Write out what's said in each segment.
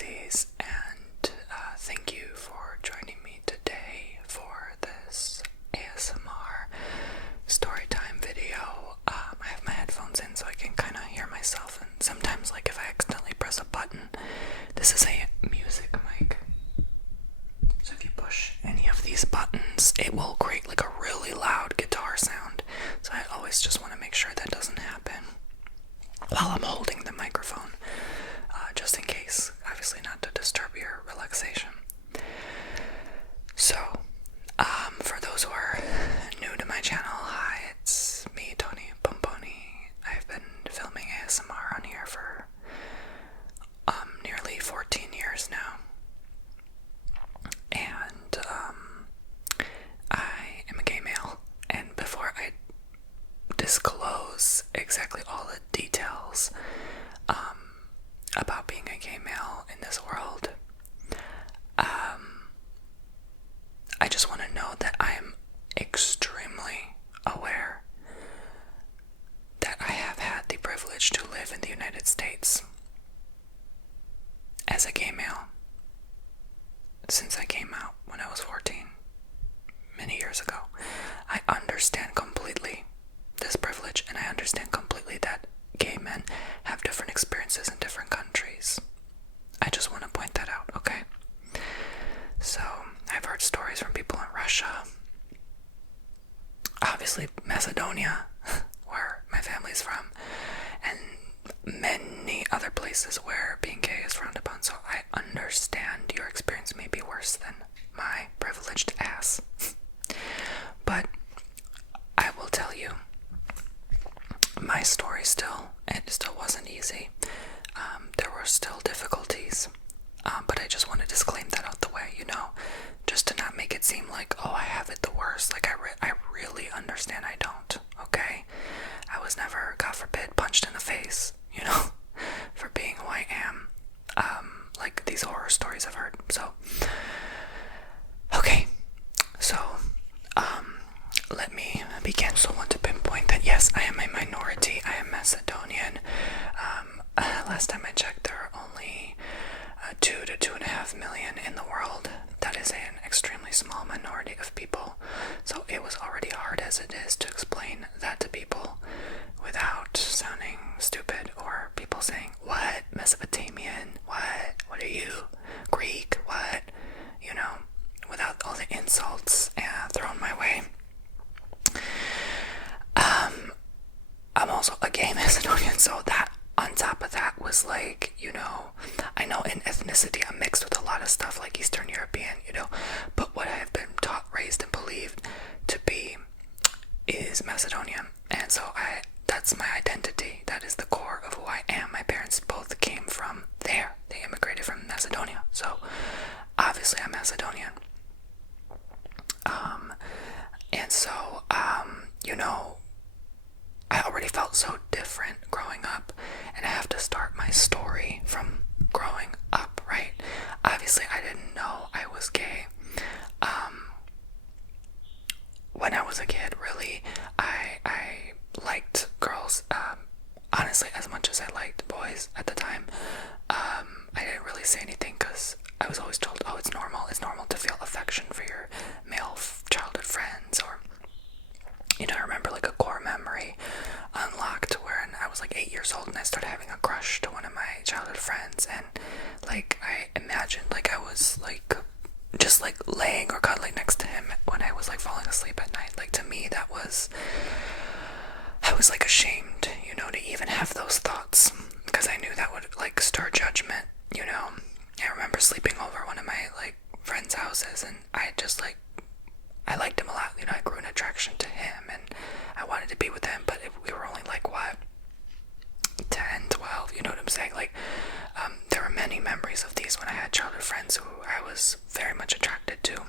Pisces, and thank you for joining me today for this ASMR storytime video. I have my headphones in so I can kind of hear myself, and sometimes, like, if I accidentally press a button, this is a music mic, so if you push any of these buttons, it will create like a really loud guitar sound, so I always just want to make sure that doesn't happen while I'm holding the microphone, just in case, obviously not to disturb your relaxation. So, for those who are new to my channel, hi, it's me, Tony Bomboni. I've been filming ASMR on here for nearly 14 years now, and I am a gay male, and before I disclose exactly all the details about being a gay male in this world, I just want to know that I am extremely aware that I have had the privilege to live in the United States as a gay male since I came out when I was 14, many years ago. I understand completely this privilege, and I understand completely that gay men have different experiences in different countries. I just want to point that out, okay? So, I've heard stories from people in Russia, obviously Macedonia, where my family's from, and many other places where being gay is frowned upon, so I understand your experience may be worse than my privileged ass. But I will tell you, my story it still wasn't easy. There were still difficulties, but I just want to disclaim that out the way, just to not make it seem like, oh, I have it the worst. Like, I really understand I don't, okay? I was never, God forbid, punched in the face, for being who I am, like these horror stories I've heard. So, okay, so, let me begin. So I want to pinpoint that, yes, I am a minority. I am Macedonian. Last time I checked, there are only 2 to 2.5 million in the world. That is an extremely small minority of people. So it was already hard as it is to explain that to people without sounding stupid, or people saying, what? Mesopotamian? What are you? Greek? What? Without all the insults thrown my way. I'm also a gay Macedonian, so that on top of that was like, I know in ethnicity I'm mixed with a lot of stuff like Eastern European, but what I have been taught, raised, and believed to be is Macedonian, and so that's my identity. That is the core of who I am. My parents both came from there. They immigrated from Macedonia, so obviously I'm Macedonian. And so, I already felt so different growing up, and I have to start my story from growing up, right? Obviously, I didn't know I was gay. When I was a kid, really, I liked girls, honestly, as much as I liked boys at the time. I didn't really say anything because I was always told, oh, it's normal to feel affection for your male childhood friends, or, I remember like a core memory unlocked when I was like 8 years old and I started having a crush to one of my childhood friends, and like I imagined like I was like just like laying or cuddling next to him when I was like falling asleep at night. Like, to me, I was like ashamed, to even have those thoughts, because I knew that would like stir judgment, I remember sleeping over one of my like friends' houses, and I just like, I liked him a lot, I grew an attraction to him, and I wanted to be with him, but we were only like, what, 10, 12, you know what I'm saying? Like, there were many memories of these when I had childhood friends who I was very much attracted to.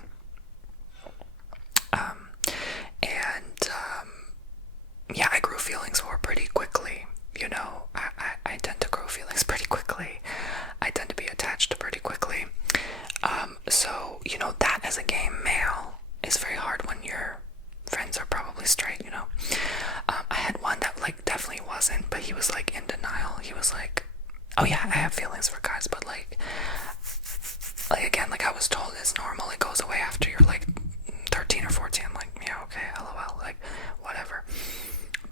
Yeah, I grew feelings for pretty quickly, I tend to grow feelings pretty quickly. I tend to be attached pretty quickly. So, that as a gay male is very hard when your friends are probably straight, I had one that like definitely wasn't, but he was like in denial. He was like, oh yeah, I have feelings for guys, but like like, again, like I was told it's normal, it goes away after you're like 13 or 14. I'm like, yeah, okay, lol, like, whatever.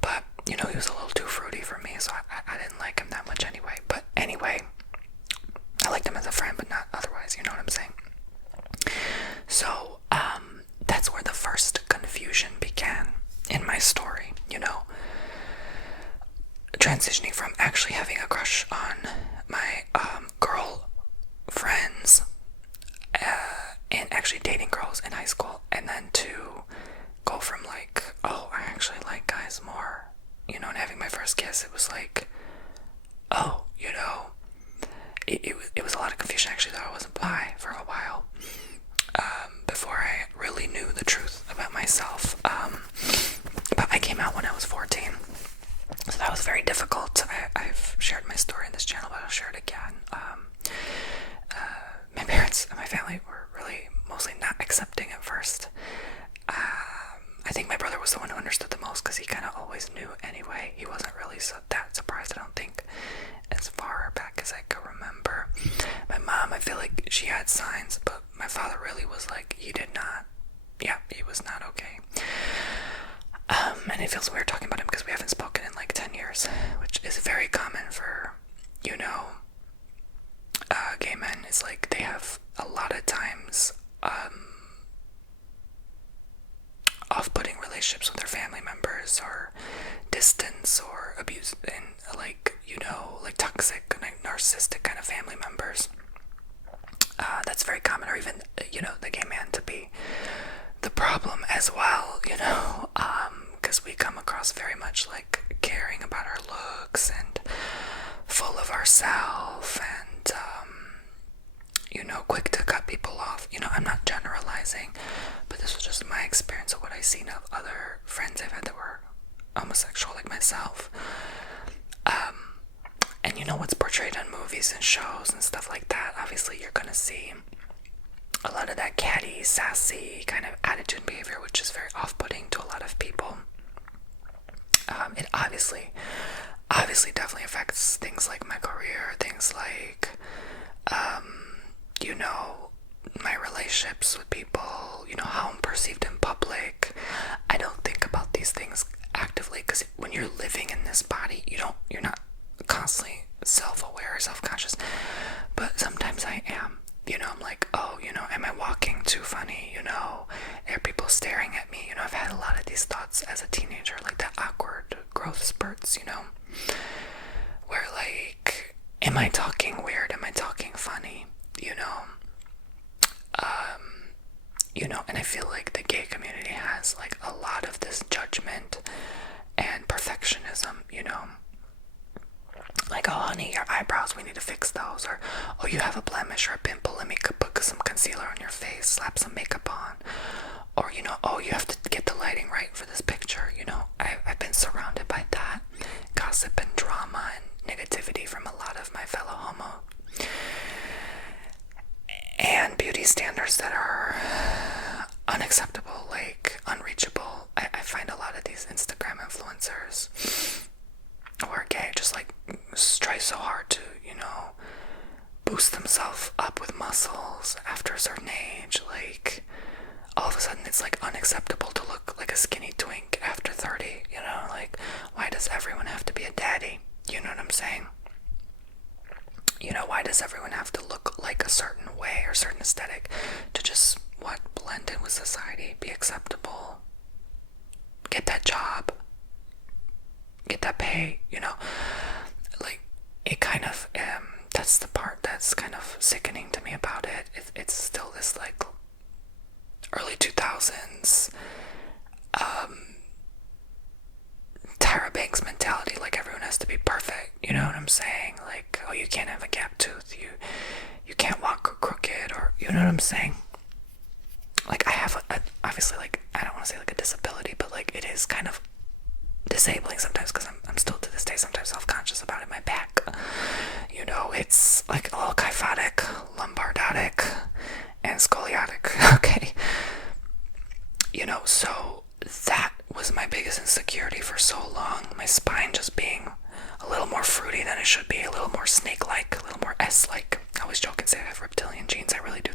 But, you know, he was a little too fruity for me, so I didn't like him that much anyway. But anyway, I liked him as a friend, but not otherwise, you know what I'm saying? So, that's where the first confusion began in my story, you know? Transitioning from actually having a crush on my girl friends and actually dating girls in high school, and then to go from like, oh, I actually like guys more, you know, and having my first kiss, it was like, oh, you know, it was a lot of confusion. Actually, though, I wasn't bi for a while before I really knew the truth about myself. But I came out when I was 14, so that was very difficult. I've shared my story in this channel, but I'll share it again. My parents and my family were really mostly not accepting at first. I think my brother was the one who understood the most because he kind of always knew anyway. He wasn't really that surprised, I don't think, as far back as I could remember. My mom, I feel like she had signs, but my father really was like, he was not okay. And it feels weird talking about him because we haven't spoken in like 10 years, which is very common for, you know, gay men. It's like they have a lot of times off-putting relationships with their family members, or distance, or abuse, and like, you know, like toxic, like narcissistic kind of family members. That's very common, or even, you know, the gay man to be the problem as well, you know, because we come across very much like caring about our looks and full of ourselves, and you know, quick to cut people off. You know, I'm not generalizing, but this was just my experience of what I've seen of other friends I've had that were homosexual like myself. And you know what's portrayed on movies and shows and stuff like that, obviously you're gonna see a lot of that catty, sassy kind of attitude and behavior, which is very off-putting to a lot of people. It obviously definitely affects things like my career, things like, you know, my relationships with people, you know, how I'm perceived in public. I don't think about these things actively, because when you're living in this body, you're not constantly self-aware or self-conscious, but sometimes I am. You know, I'm like, oh, you know, am I walking too funny? You know, are people staring at me? You know, I've had a lot of these thoughts as a teenager, like that awkward growth spurts, you know, where like, am I talking weird? Am I talking funny? You know, you know, and I feel like the gay community has like a lot of this judgment and perfectionism, you know. Like, oh honey, your eyebrows, we need to fix those. Or, oh, you have a blemish or a pimple, let me put some concealer on your face, slap some makeup on. Or, you know, oh, you have to get the lighting right for this picture. You know, I've been surrounded by that gossip and drama and negativity from a lot of my fellow homo and beauty standards that are unacceptable, like unreachable. I find a lot of these Instagram influencers who are gay just like try so hard to, you know, boost themselves up with muscles after a certain age. Like, all of a sudden it's like unacceptable to look like a skinny twink after 30, you know, like, why does everyone have to be a daddy? You know what I'm saying? You know, why does everyone have to look like a certain way or certain aesthetic to just, blend in with society, be acceptable, get that job, get that pay, you know? Like, it kind of, that's the part that's kind of sickening to me about it. It's still this, like, early 2000s, Tyra Banks mentality, like everyone has to be perfect, you know what I'm saying? Like, oh, you can't have a gap tooth, you can't walk crooked, or, you know what I'm saying? Like, I have, obviously, like, I don't want to say, like, a disability, but, like, it is kind of disabling sometimes, because I'm still, to this day, sometimes self-conscious about it. My back, you know, it's, like, a little kyphotic, lombardotic, and scoliotic, okay? You know, so that was my biggest insecurity for so long. My spine just being a little more fruity than it should be, a little more snake-like, a little more S-like. I always joke and say I have reptilian genes. I really do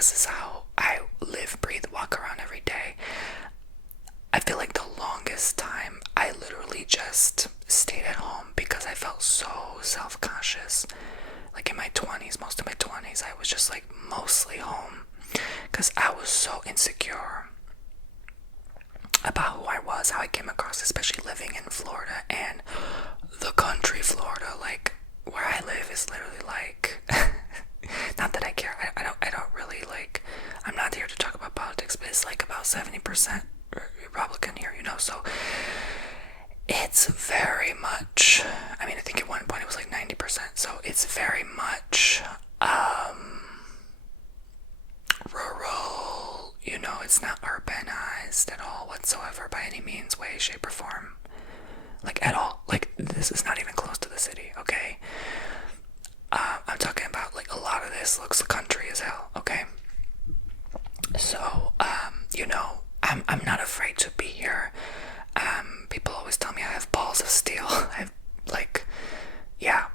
this is how I live, breathe, walk around every day. I feel like the longest time I literally just stayed at home because I felt so self-conscious. Like in my 20s, most of my 20s, I was just like mostly home because I was so insecure about who I was, how I came across, especially living in Florida and the country Florida. Like where I live is literally like not that I care. I don't really like. I'm not here to talk about politics, but it's like about 70% Republican here, you know. So it's very much. I mean, I think at one point it was like 90%. So it's very much rural. You know, it's not urbanized at all whatsoever by any means, way, shape, or form. Like at all. Like this is not even close to the city. Okay. I'm talking about like a lot of this looks country as hell, okay? So, you know, I'm not afraid to be here. People always tell me I have balls of steel. I have like, yeah,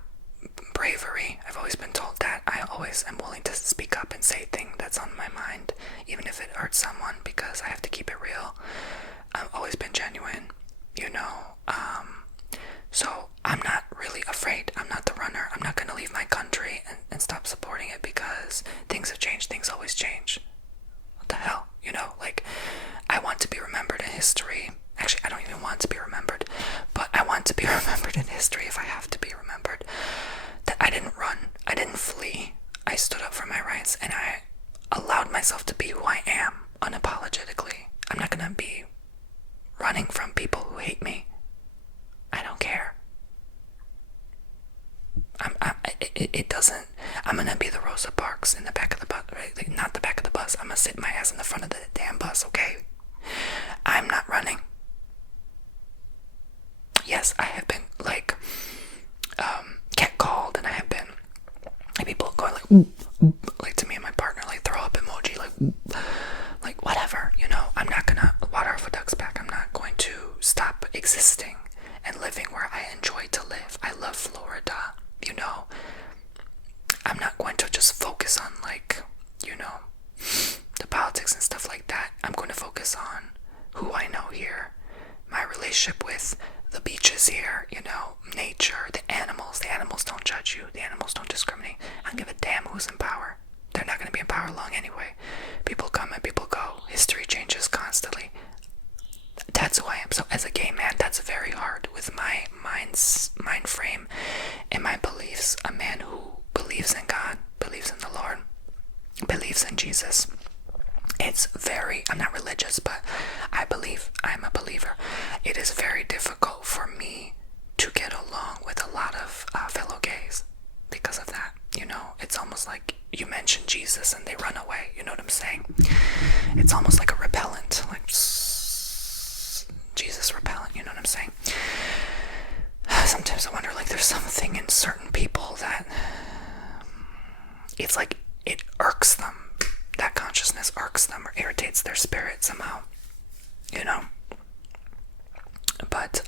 bravery. I've always been told that. I always am willing to speak up and say things that's on my mind, even if it hurts someone, because I have to keep it real. I've always been genuine, you know. So I'm not really afraid. I'm not the runner. I'm not going to leave my country and stop supporting it because things have changed. Things always change. What the hell? You know, like, I want to be remembered in history. Actually, I don't even want to be remembered, but I want to be remembered in history if I have to be remembered. That I didn't run. I didn't flee. I stood up for my rights and I allowed myself to be who I am unapologetically. I'm not going to be running from people who hate me. I don't care. It doesn't. I'm gonna be the Rosa Parks in the back of the bus, right? Like, not the back of the bus. I'm gonna sit my ass in the front of the damn bus, okay? I'm not running. Yes, I have been like catcalled, and I have been like people going like ooh, ooh, like to me and my partner, like throw up emoji, like ooh, like whatever, you know. I'm not gonna water off a duck's back. I'm not going to stop existing and living where I enjoy to live. I love Florida, you know. I'm not going to just focus on like, you know, the politics and stuff like that. I'm going to focus on who I know here, my relationship with the beaches here, you know, nature, the animals. The animals don't judge you. The animals don't discriminate. I don't give a damn who's in power. They're not going to be in power long anyway. People come and people go. History changes constantly. That's who I am. So as a gay man, that's very hard with my mind frame and my beliefs. A man who believes in God, believes in the Lord, believes in Jesus. It's very, I'm not religious, but I believe, I'm a believer. It is very difficult for me to get along with a lot of fellow gays because of that. You know, it's almost like you mention Jesus and they run away. You know what I'm saying? It's almost like a repellent, like Jesus repellent, you know what I'm saying? Sometimes I wonder, like, there's something in certain people that it's like it irks them. That consciousness irks them or irritates their spirit somehow, you know? But,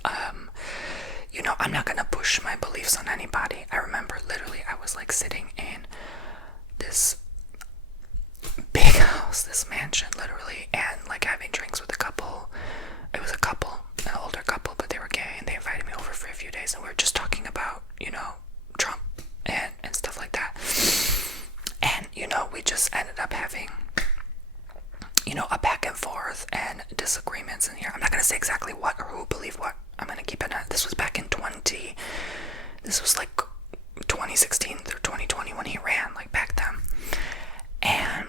you know, I'm not gonna push my beliefs on anybody. I remember literally I was like sitting in this big house, this mansion, literally, and like having drinks with a couple. It was a couple, an older couple, but they were gay, and they invited me over for a few days, and we were just talking about, you know, Trump and stuff like that. And, you know, we just ended up having, you know, a back and forth and disagreements in here. I'm not going to say exactly what or who believed what. I'm going to keep it at, this was back in this was like 2016 through 2020 when he ran, like back then. And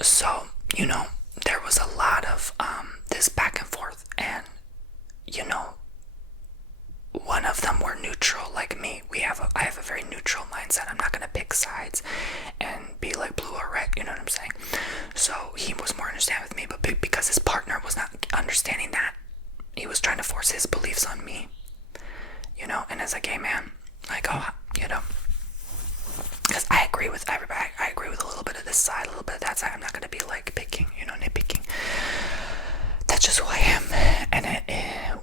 so, you know, there was a lot of this back and forth, and you know, one of them were neutral like me. I have a very neutral mindset. I'm not gonna pick sides and be like blue or red, you know what I'm saying? So he was more understanding with me, but because his partner was not understanding that, he was trying to force his beliefs on me, you know. And as a gay man, like, oh, you know, because I agree with everybody. I agree with a little bit of this side, a little bit of that side. I'm not gonna be like picking, you know, nitpicking. That's just who I am. And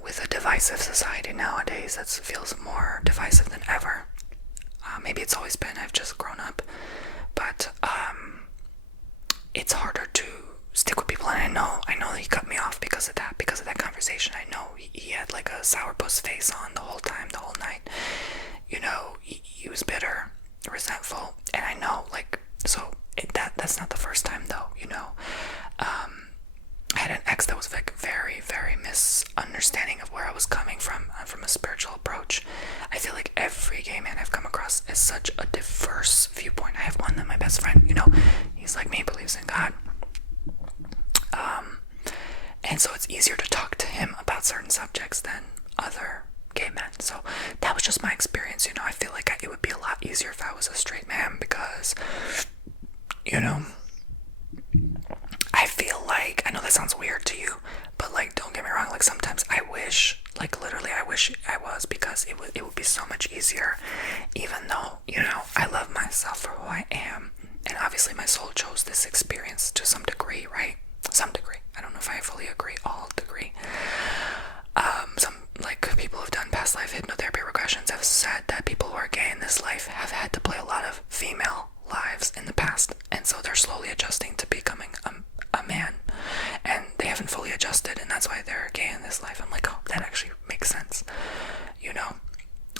with a divisive society nowadays, that feels more divisive than ever. Maybe it's always been. I've just grown up. But people, and I know that he cut me off because of that conversation. I know he had like a sourpuss face on the whole time, the whole night. You know, he was bitter, resentful, and I know, like, so that's not the first time though, you know. I had an ex that was like very, very misunderstanding of where I was coming from a spiritual approach. I feel like every gay man I've come across is such a diverse viewpoint. I have one that my best friend, you know, he's like me, believes in God. And so it's easier to talk to him about certain subjects than other gay men. So that was just my experience, you know. I feel like it would be a lot easier if I was a straight man because, you know, I feel like, I know that sounds weird to you, but like, don't get me wrong, like sometimes I wish, like literally I wish I was, because it would be so much easier, even though, you know, I love myself for who I am, and obviously my soul chose this experience to some degree, right? Some degree. I don't know if I fully agree, all degree. Some, like, people who've done past life hypnotherapy regressions have said that people who are gay in this life have had to play a lot of female lives in the past, and so they're slowly adjusting to becoming a man, and they haven't fully adjusted, and that's why they're gay in this life. I'm like, oh, that actually makes sense, you know.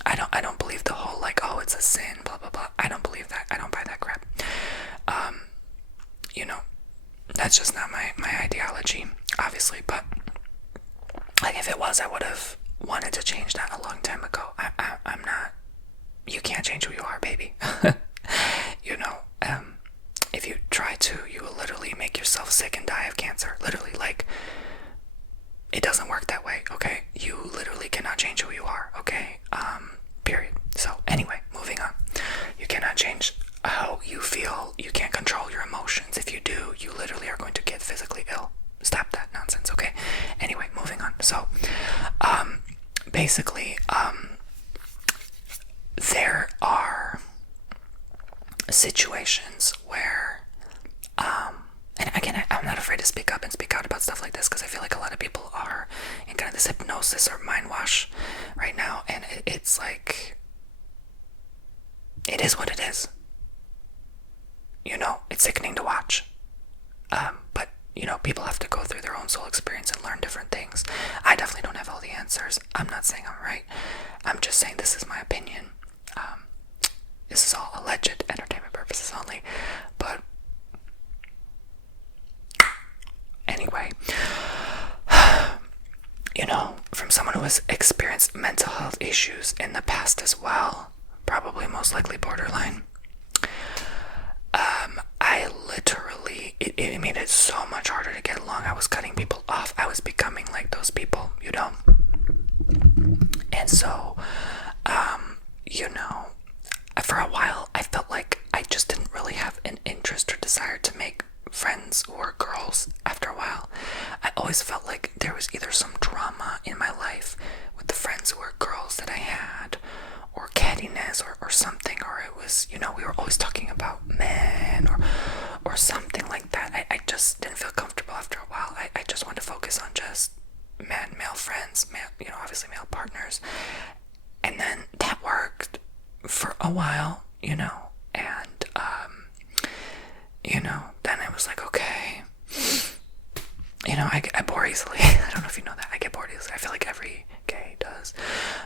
I don't believe the whole like, oh, it's a sin, blah blah blah. I don't believe that. I don't buy that crap. You know, that's just not my ideology, obviously. But like, if it was, I would have wanted to change that a long time ago. I'm not. You can't change who you are, baby. You know, if you try to, you will literally make yourself sick and die of cancer. Literally, like, it doesn't work that way, okay? You literally cannot change who you are, okay? Period. So, anyway, moving on. You cannot change how you feel. You can't control your emotions. If you do, you literally are going to get physically ill. Stop that nonsense, okay? Anyway, moving on. So, basically, there are situations where, and again, I'm not afraid to speak up and speak out about stuff like this, because I feel like a lot of people are in kind of this hypnosis or mind wash right now, and it's like, it is what it is. You know, it's sickening to watch. But, you know, people have to go through their own soul experience and learn different things. I definitely don't have all the answers. I'm not saying I'm right. I'm just saying this is my opinion. This is all alleged entertainment purposes only. But anyway, you know, from someone who has experienced mental health issues in the past as well, probably most likely borderline, I literally, it made it so much harder to get along. I was cutting people off. I was becoming like those people, you know. And so, you know, for a while, I felt like I just didn't really have an interest or desire to make friends who were girls. After a while, I always felt like there was either some drama in my life with the friends who were girls that I had, or cattiness, or something, or it was, you know, we were always talking about men, or something like that. I just didn't feel comfortable after a while. I just wanted to focus on just male friends, male, you know, obviously male partners. And then that worked for a while, you know, and, you know, then it was like, okay, you know, I bore easily. I don't know if you know that. I get bored easily. I feel like every gay does,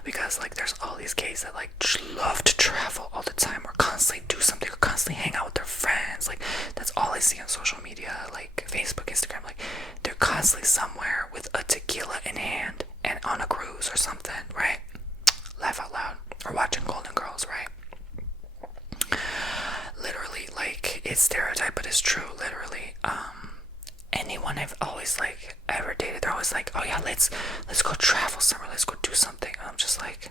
because like there's all these gays that like love to travel all the time, or constantly do something, or constantly hang out with their friends. Like, that's all I see on social media, like Facebook, Instagram. Like, they're constantly somewhere with a tequila in hand and on a cruise or something, right? Laugh out loud. Or watching Golden Girls, right? Literally, like, it's stereotype, but it's true. Literally, anyone I've always like ever dated, they're always like, oh yeah, let's go travel somewhere, let's go do something. And I'm just like,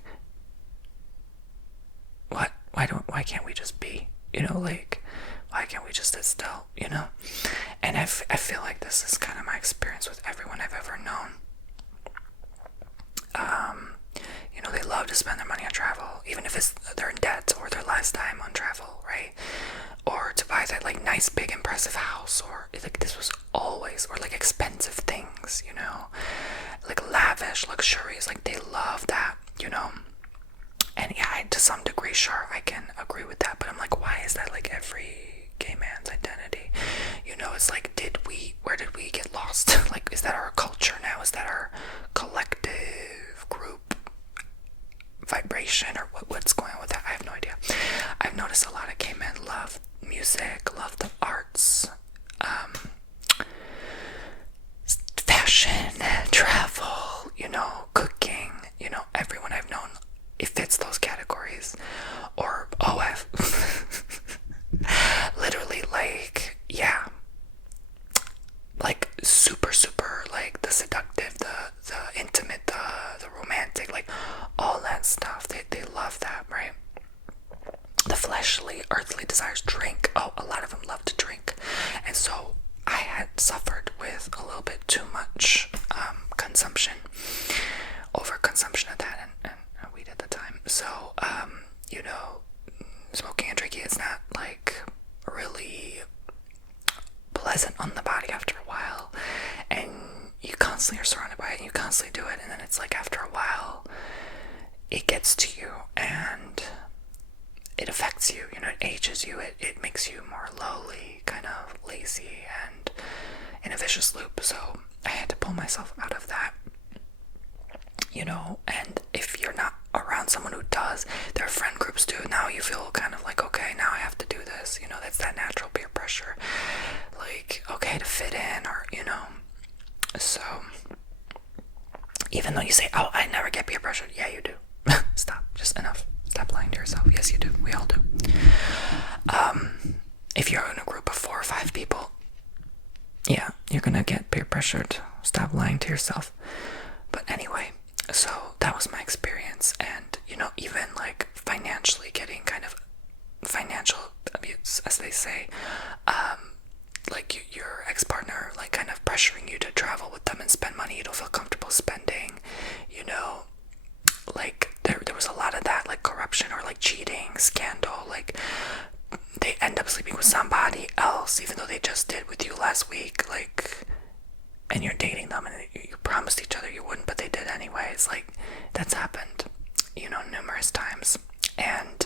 what? Why can't we just be? You know, like, why can't we just sit still? You know? And I feel like this is kind of my experience with everyone I've ever known. You know, they love to spend their money on travel, even if it's they're in debt or their last time on travel, right? Or to buy that like nice, big, impressive house, or like this was always, or like expensive things, you know, like lavish, luxurious. Like, they love that, you know. And yeah, to some degree, sure, I can agree with that. But I'm like, why is that like every gay man's identity? You know, it's like, where did we get lost lost. Like, is that our culture now? Is that our collective group vibration, or what's going on with that? I have no idea. I've noticed a lot of gay men love music, love the arts, fashion, travel, cooking, everyone I've known, it fits those categories. Or, I've literally, like, yeah, like, super, like, the seductive, the intimate, the romantic, like, all that stuff, they love that, right? The fleshly, earthly desires, drink, a lot of them love to drink, and so I had suffered with a little bit too much consumption, overconsumption of that, and weed at the time. So, smoking and drinking is not like really pleasant on the body after a while, and you constantly are surrounded by it, and you constantly do it, and then it's like after a while, it gets to you, and it affects you, it ages you, it makes you more lowly, kind of lazy, and in a vicious loop. So I had to pull myself out of that, and if you're not around someone who does, there are friend groups too. Now you feel kind of like, okay, now I have to do this, that's that natural peer pressure, like, okay, to fit in, or, so even though you say, oh, I never get peer pressured, yeah, you do. Stop, just enough. Stop lying to yourself. Yes, you do. We all do. If you're in a group of 4 or 5 people, yeah, you're gonna get peer pressured. Stop lying to yourself. But anyway, so that was my experience, and even like financially getting kind of financial abuse, as they say, like your ex-partner like kind of pressuring you to travel with them and spend money you don't feel comfortable spending, like there was a lot of that, like corruption or like cheating, scandal, like they end up sleeping with somebody else even though they just did with you last week, like, and you're dating them and you promised each other you wouldn't, but they did anyways. Like, that's happened, numerous times, and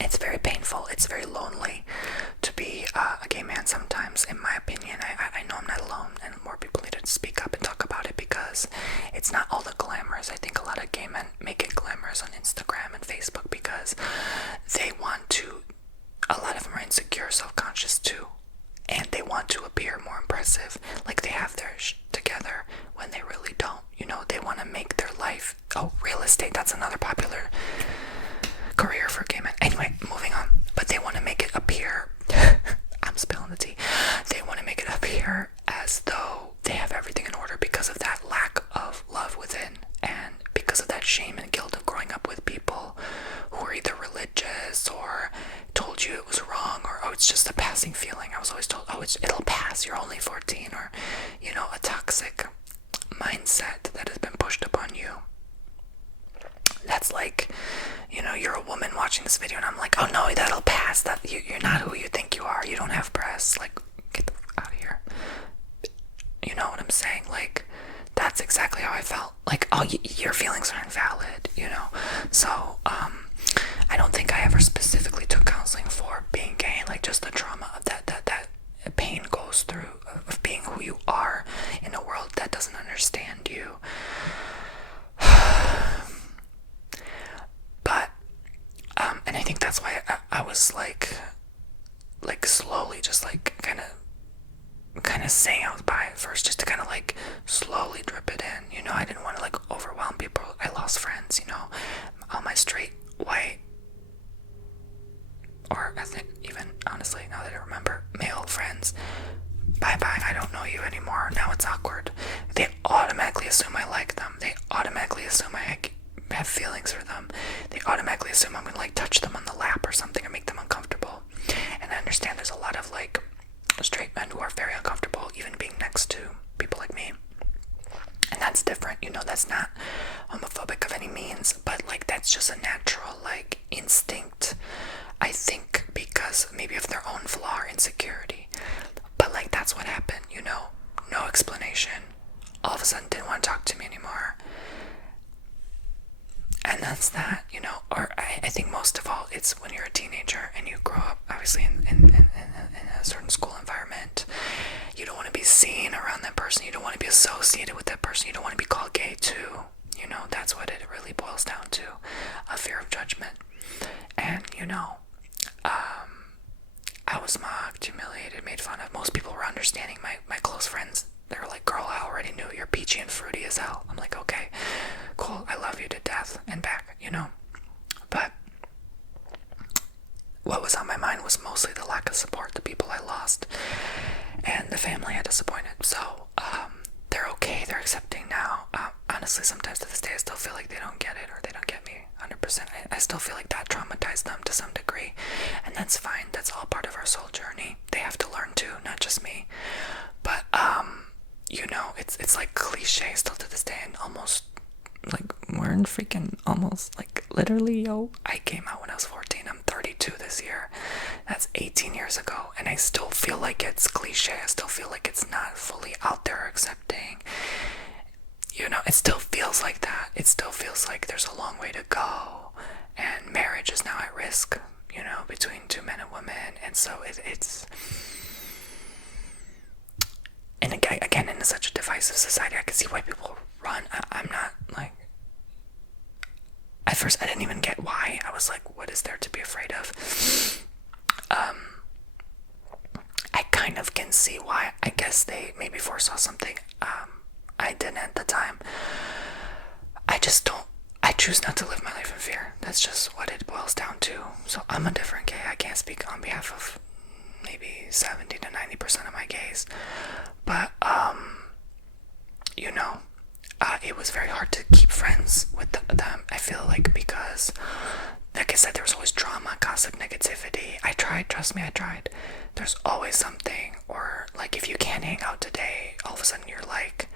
it's very painful, it's very lonely to be a gay man sometimes, in my opinion. I know I'm not alone, and more people need to speak up and talk about it, because it's not all the glamorous. I think a lot of gay men make it glamorous on Instagram and Facebook because they want to, a lot of them are insecure, self-conscious too, and they want to appear more impressive, like they have their together when they really don't. They want to make their life, real estate, that's another popular career for gay men. Anyway, moving on. But they want to make it appear, I'm spilling the tea, they want to make it appear as though they have everything in order because of that lack of love within, and because of that shame and guilt of growing up with people who are either religious or told you it was wrong, or, it's just a passing feeling. I was always told, it'll pass, you're only 14, or, a toxic mindset that has been pushed upon you. That's like, you're a woman watching this video and I'm like, oh no, that'll pass, that you're not who you think you are, you don't have breasts, like, get the fuck out of here. You know what I'm saying? Like, that's exactly how I felt. Like, oh, your feelings are invalid, so I don't think I ever specifically took counseling for being gay, like just the trauma of that pain goes through, of being who you are in a world that doesn't understand you. But and I think that's why I was like slowly just like kind of saying I was bi at first, just to kind of like slowly drip it in. I didn't want to like overwhelm people. I lost friends, all my straight, white, or ethnic, even, honestly, now that I remember, male friends. Bye, I don't know you anymore. Now it's awkward. They automatically assume I like them. They automatically assume I have feelings for them. They automatically assume I'm gonna like touch them on the lap or something or make them uncomfortable. And I understand there's a lot of like straight men who are very uncomfortable even being next to people like me, and that's different. That's not homophobic of any means, but like that's just a natural like instinct, I think, because maybe of their own flaw or insecurity. But like that's what happened, no explanation. All of a sudden didn't want to talk to me anymore. And that's that, or I think most of all, it's when you're a teenager and you grow up, obviously, in a certain school environment, associated with that person. You don't want to be called gay too. You know, that's what it really boils down to, a fear of judgment. And, you know, I was mocked, humiliated, made fun of. Most people were understanding. My close friends, they were like, girl, I already knew you're peachy and fruity as hell. I'm like, okay, cool, I love you to death and back, you know. But what was on my mind was mostly the lack of support, the people I lost, and the family I disappointed. So, they're okay, they're accepting now. Honestly, sometimes to this day, I still feel like they don't get it, or they don't get me 100%. I still feel like that traumatized them to some degree, and that's fine. That's all part of our soul journey. They have to learn too, not just me. But, you know, it's like cliche still to this day, and almost, like, we're in freaking, almost, like, literally, yo, I came out when I was 14. I'm 32 this year. That's 18 years ago, and I still feel like it's cliche. I still feel like it's not fully out there accepting. You know, it still feels like that. It still feels like there's a long way to go, and marriage is now at risk, you know, between two men and women. And so it's, and again, in such a divisive society, I can see why people run. I'm not, like, at first I didn't even get why. I was like, what is there to be afraid of? I kind of can see why. I guess they maybe foresaw something I didn't at the time. I choose not to live my life in fear. That's just what it boils down to. So I'm a different gay. I can't speak on behalf of maybe 70 to 90% of my gays. But, you know, it was very hard to keep friends with them. I feel like, because, like I said, there was always drama, gossip, negativity. I tried, trust me, I tried. There's always something. Or, like, if you can't hang out today, all of a sudden you're like,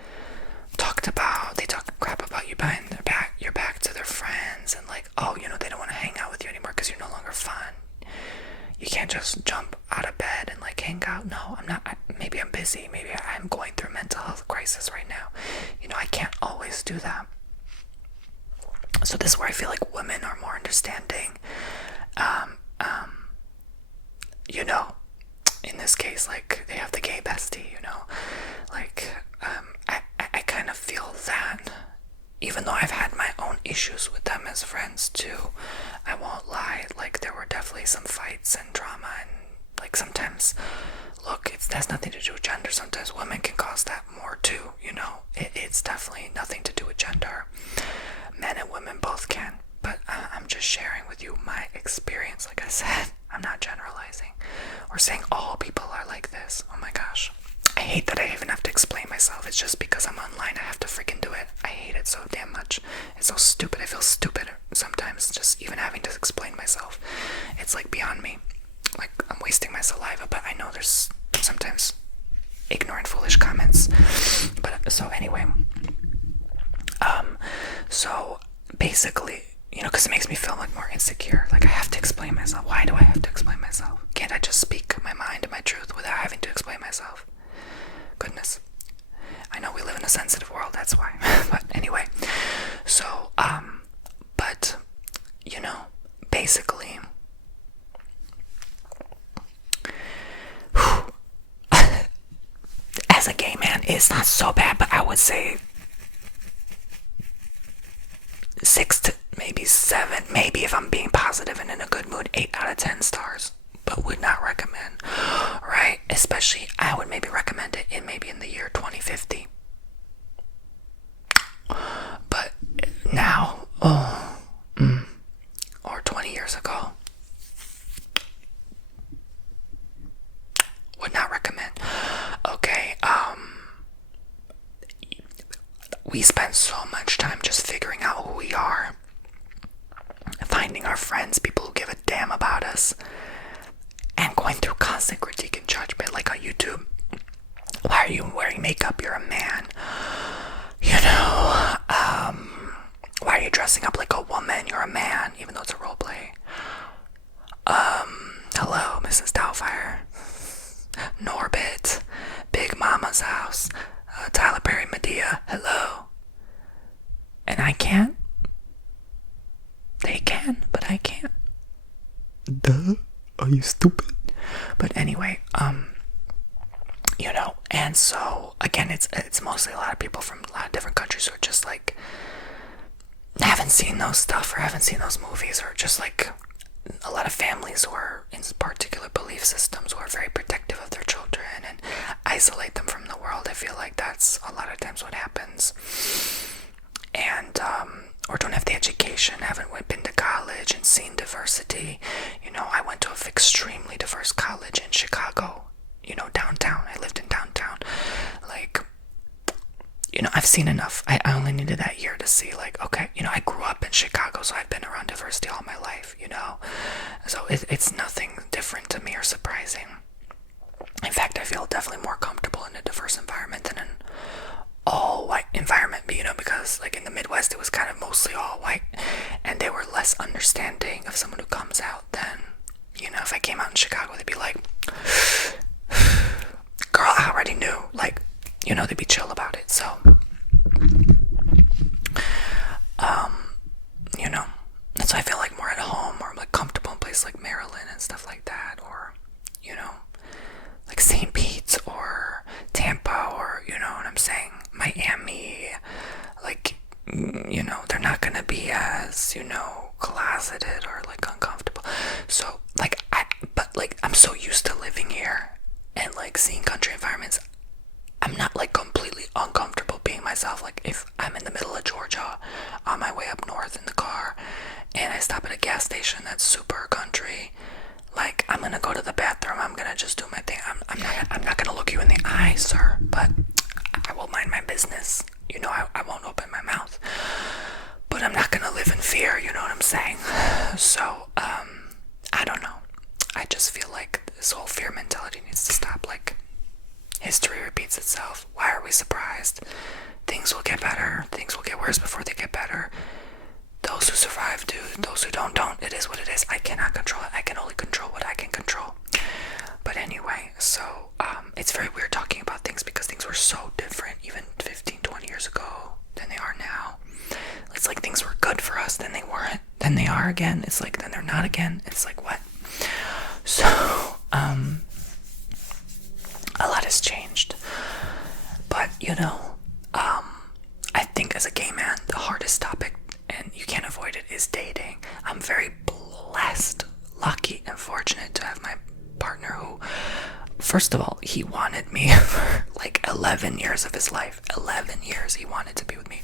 they talk crap about you behind your back to their friends, and like, oh, you know, they don't want to hang out with you anymore because you're no longer fun. You can't just jump out of bed and like hang out. No, I'm not. Maybe I'm busy. Maybe I'm going through a mental health crisis right now. You know, I can't always do that. So this is where I feel like women are more understanding. You know, in this case, like, they have the gay bestie, you know, like, I kind of feel that, even though I've had my own issues with them as friends too. I won't lie, like, there were definitely some fights and drama, and like, sometimes, look, it has nothing to do with gender. Sometimes women can cause that more too, you know. It's definitely nothing to do with gender. Men and women both can. But I'm just sharing with you my experience. Like I said, I'm not generalizing or saying all people are like this. Oh my gosh. I hate that I even have to explain myself. It's just because I'm online, I have to freaking do it. I hate it so damn much. It's so stupid. I feel stupid sometimes just even having to explain myself. It's like beyond me. Like, I'm wasting my saliva, but I know there's sometimes ignorant, foolish comments. But so anyway, so basically, you know, because it makes me feel like more insecure. Like, I have to explain myself. Why do I have to explain myself? Can't I just speak my mind and my truth without having to explain myself? Goodness. I know we live in a sensitive world, that's why. But anyway, so, but, you know, basically, as a gay man, it's not so bad, but I would say 6 to maybe 7, maybe if I'm being positive and in a good mood, 8 out of 10 stars, but would not recommend, right? Especially, I would maybe recommend it maybe in the year 2050. But now, or 20 years ago, would not recommend. Okay, we spend so much time just figuring out who we are, finding our friends, people who give a damn about us, and going through constant critique and judgment, like on YouTube. Why are you wearing makeup? You're a man. You know, why are you dressing up like a woman? You're a man, even though it's a role play. Hello, Mrs. Doubtfire. Norbit. Big Mama's house. Tyler Perry Medea. Hello. And I can't. They can, but I can't. Duh. Are you stupid? But anyway, And so again, it's mostly a lot of people from a lot of different countries who are just like haven't seen those stuff or haven't seen those movies, or just like a lot of families who are in particular belief systems who are very protective of their children and isolate them from the world. I feel like that's a lot of times what happens. And or don't have the education, haven't been to college and seen diversity. I went to an extremely diverse college in Chicago, downtown. I lived in downtown. Like, I've seen enough. I only needed that year to see, like, okay, I grew up in Chicago, so I've been around diversity all my life, So it's nothing different to me or surprising. In fact, I feel definitely more comfortable in a diverse environment than an all-white environment, because, like, in the Midwest, it was kind of mostly all white, and they were less understanding of someone who comes out than, if I came out in Chicago, they'd be like, girl, I already knew, like, they'd be chill about it. So, that's why I feel like more at home, or like comfortable in places like Maryland and stuff like that, or, like St. Pete or Tampa, or, what I'm saying, Miami, like, they're not gonna be as, closeted or like uncomfortable. So, like, I'm so used to living here and like seeing country environments. I'm not like completely uncomfortable being myself. Like, if I'm in the middle of Georgia on my way up north in the car and I stop at a gas station that's super country, like, I'm gonna go to the bathroom, I'm gonna just do my thing. I'm not gonna look you in the eye, sir, but I will mind my business. I won't open my mouth, but I'm not gonna live in fear, you know what I'm saying? So, I don't know. I just feel like this whole fear mentality needs to stop. Like, history repeats itself. Why are we surprised? Things will get better. Things will get worse before they get better. Those who survive do. Those who don't. It is what it is. I cannot control it. I can only control what I can control. But anyway, so it's very weird talking about things because things were so different even 15, 20 years ago than they are now. It's like things were good for us, then they weren't, then they are again. It's like then they're not again. It's like what? So, a lot has changed. But, I think as a gay man, the hardest topic, and you can't avoid it, is dating. I'm very blessed, lucky, and fortunate to have my partner who, first of all, he wanted me for like 11 years of his life. 11 years he wanted to be with me.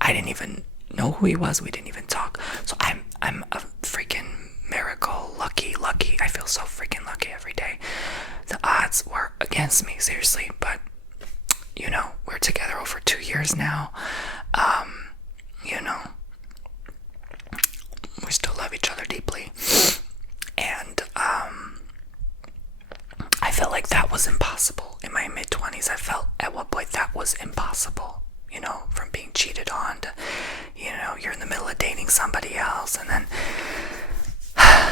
I didn't even know who he was. We didn't even talk. So I'm a freaking miracle, lucky. I feel so freaking lucky every day. The odds were against me, seriously, but we're together over 2 years now. We still love each other deeply, and I felt like that was impossible in my mid-20s. I felt at one point that was impossible, from being cheated on to, you're in the middle of dating somebody else, and then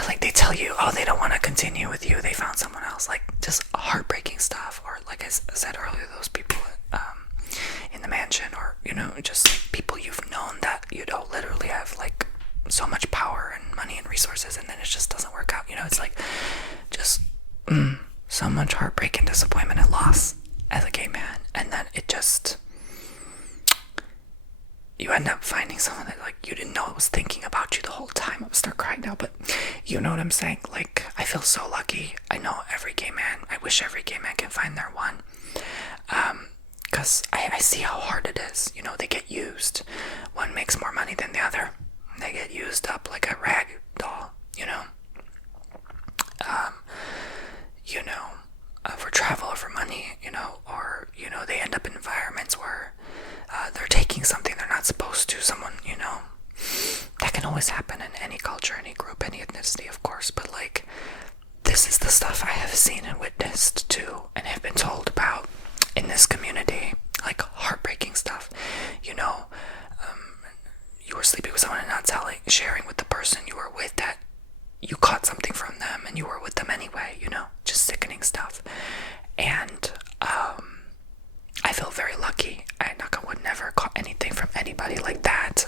like they tell you, oh, they don't want to continue with you, they found someone else. Like, just heartbreaking stuff. Or like I said earlier, those people in the mansion, or just like people you've known that literally have like so much power and money and resources, and then it just doesn't work out. It's like just so much heartbreak and disappointment and loss as a gay man. And then it just, you end up finding someone that like you didn't know was thinking about you the whole time. I'm gonna start crying now, but you know what I'm saying. Like, I feel so lucky. I know every gay man, I wish every gay man can find their one, because I see how hard it is. They get used. One makes more money than the other. They get used up like a rag doll, for travel or for money, or, they end up in environments where they're taking something they're not supposed to. Someone, that can always happen in any culture, any group, any ethnicity, of course, but like, this is the stuff I have seen and witnessed too, and have been told about in this community, like heartbreaking stuff. You were sleeping with someone and not sharing with the person you were with that you caught something from them and you were with them anyway, just sickening stuff. And I feel very lucky. I, knock on wood, never caught anything from anybody like that.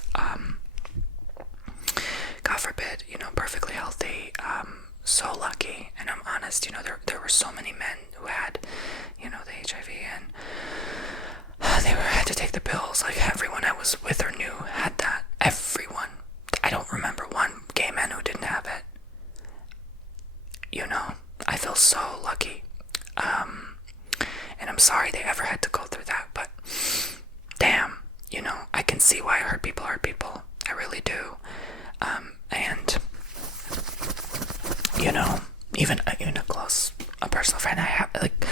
God forbid, perfectly healthy. So lucky. And I'm honest, there were so many men who had, they had to take the pills. Like, everyone I was with or knew had that. Everyone. I don't remember one gay man who didn't have it. You know, I feel so lucky. And I'm sorry they ever had to go through that, but damn, you know, I can see why hurt people. I really do. And, you know, even a personal friend I have, like,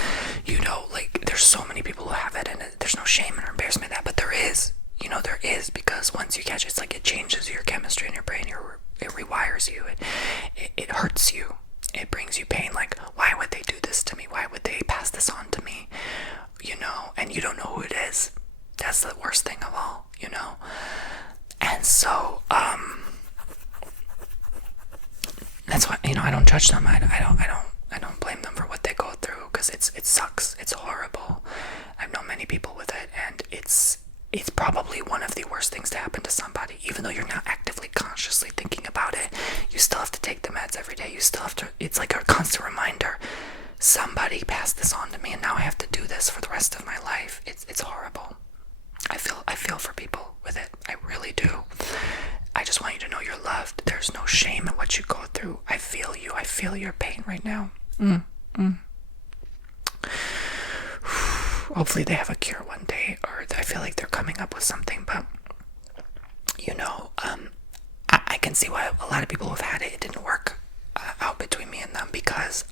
you know, like, there's so many people who have it, and there's no shame or embarrassment in that, but there is, you know, there is, because once you catch it, it's like it changes your chemistry in your brain, it rewires you, it hurts you, it brings you pain. Like, why would they do this to me? Why would they pass this on to me? You know, and you don't know who it is. That's the worst thing of all, you know. And so, that's why, you know, I don't judge them. I don't blame them for what they go through, because it sucks. It's horrible. I've known many people with it, and it's probably one of the worst things to happen to somebody. Even though you're not actively consciously thinking about it, you still have to take the meds every day. You still have to, it's like a constant reminder. Somebody passed this on to me, and now I have to do this for the rest of my life. It's horrible. I feel for people with it. I really do. I just want you to know you're loved. There's no shame in what you go through. I feel you. I feel your pain right now. Hopefully they have a cure one day, or I feel like they're coming up with something, but, you know, I can see why a lot of people who've had it, it didn't work out between me and them, because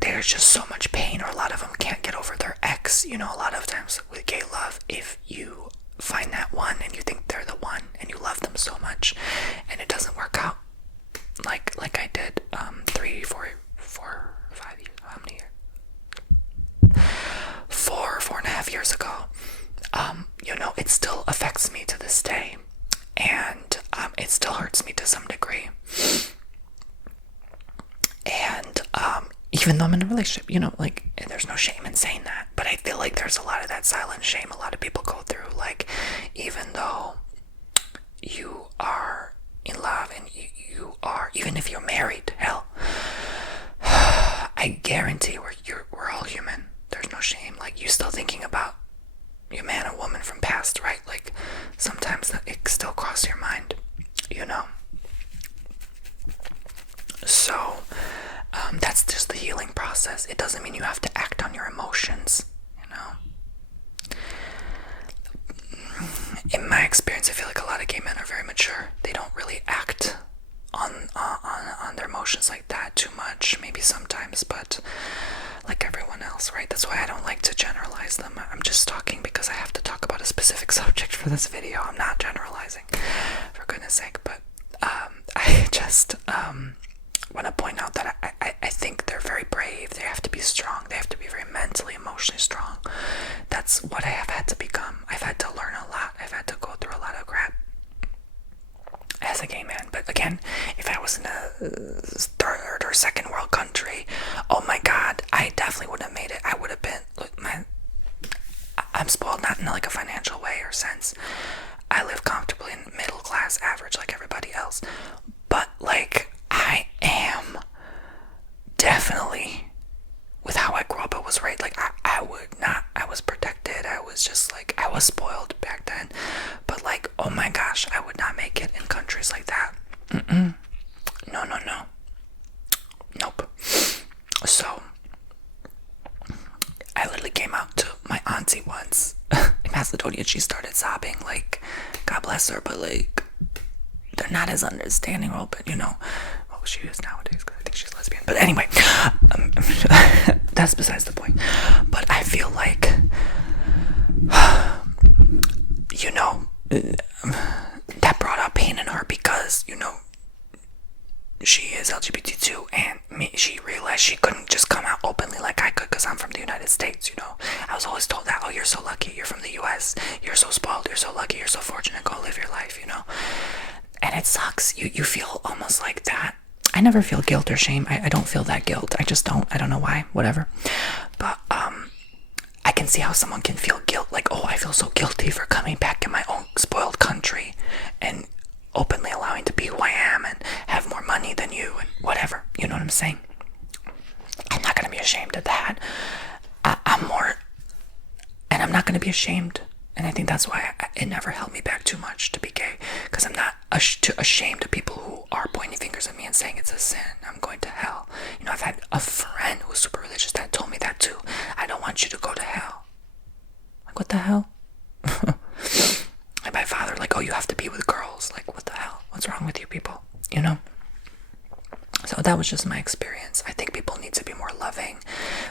there's just so much pain, or a lot of them can't get over their ex. You know, a lot of times with gay love, if you find that one and you think they're the one and you love them so much and it doesn't work out like I did 3, 4, 5 years, how many years? 4.5 years ago, you know, it still affects me to this day, and it still hurts me to some degree. And even though I'm in a relationship, you know, like, there's no shame in saying that, but I feel like there's a lot of that silent shame a lot of people go through. Like, even though you are in love, and you are, even if you're married, hell, I guarantee we're all human. There's no shame. Like, you still thinking about your man or woman from past, right? Like, sometimes that it still crosses your mind, you know. So that's just the healing process. It doesn't mean you have to act on your emotions, you know. In my experience, I feel like a lot of gay men are very mature. They don't really act on their emotions like that too much. Maybe sometimes, but like everyone else, right? That's why I don't like to generalize them. I'm just talking because I have to talk about a specific subject for this video. I'm not generalizing, for goodness sake. But I just want to point out that I think they're very brave. They have to be strong. They have to be very mentally, emotionally strong. That's what I have had to become. I've had to learn a lot. I've had to go through a lot of crap as a gay man. But again, if I was in a third or second world country, oh my god, I definitely wouldn't have made it. I would have been, I'm spoiled, not in like a financial way or sense. I live comfortably in middle class, average, like everybody else. But like, I am definitely, with how I grew up, I was raised, like, I would not, I was protected, I was just like, I was spoiled back then, but like, oh my gosh, I would not make it in countries like that. No, nope. So, I literally came out to my auntie once in Macedonia. She started sobbing, like, God bless her, but like, they're not as understanding or open, you know. Well, she is nowadays, because I think she's lesbian. But anyway, that's besides the point. But I feel like, you know, that brought out pain in her, because, you know, she is LGBT too, and she realized she couldn't just come out openly like I could, because I'm from the United States, you know. I was always told that, oh, you're so lucky, you're from the US, you're so spoiled, you're so lucky, you're so fortunate, go live your life, you know. And it sucks. You feel almost like that. I never feel guilt or shame. I don't feel that guilt. I just don't. I don't know why. Whatever. But I can see how someone can feel guilt. Like, oh, I feel so guilty for coming back in my own spoiled country and openly allowing to be who I am and have more money than you and whatever. You know what I'm saying? I'm not going to be ashamed of that. I'm not going to be ashamed. And I think that's why it never held me back too much to be gay, because I'm not too ashamed of people who are pointing fingers at me and saying it's a sin. I'm going to hell. You know, I've had a friend who was super religious that told me that too. I don't want you to go to hell. Like, what the hell? And my father, like, oh, you have to be with girls. Like, what the hell? What's wrong with you people? You know? So that was just my experience. I think people need to be more loving,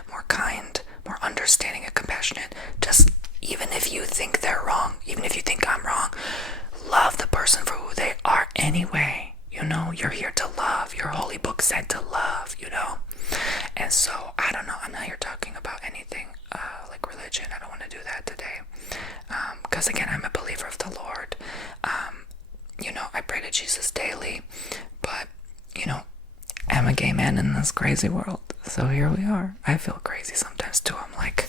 more kind, more understanding and compassionate. Just even if you think they're wrong, even if you think I'm wrong, love the person for who they are anyway. You know, you're here to love. Your holy book said to love, you know? And so, I don't know. I'm not here talking about anything like religion. I don't want to do that today. Because again, I'm a believer of the Lord. You know, I pray to Jesus daily. But, you know, I'm a gay man in this crazy world. So here we are. I feel crazy sometimes too. I'm like,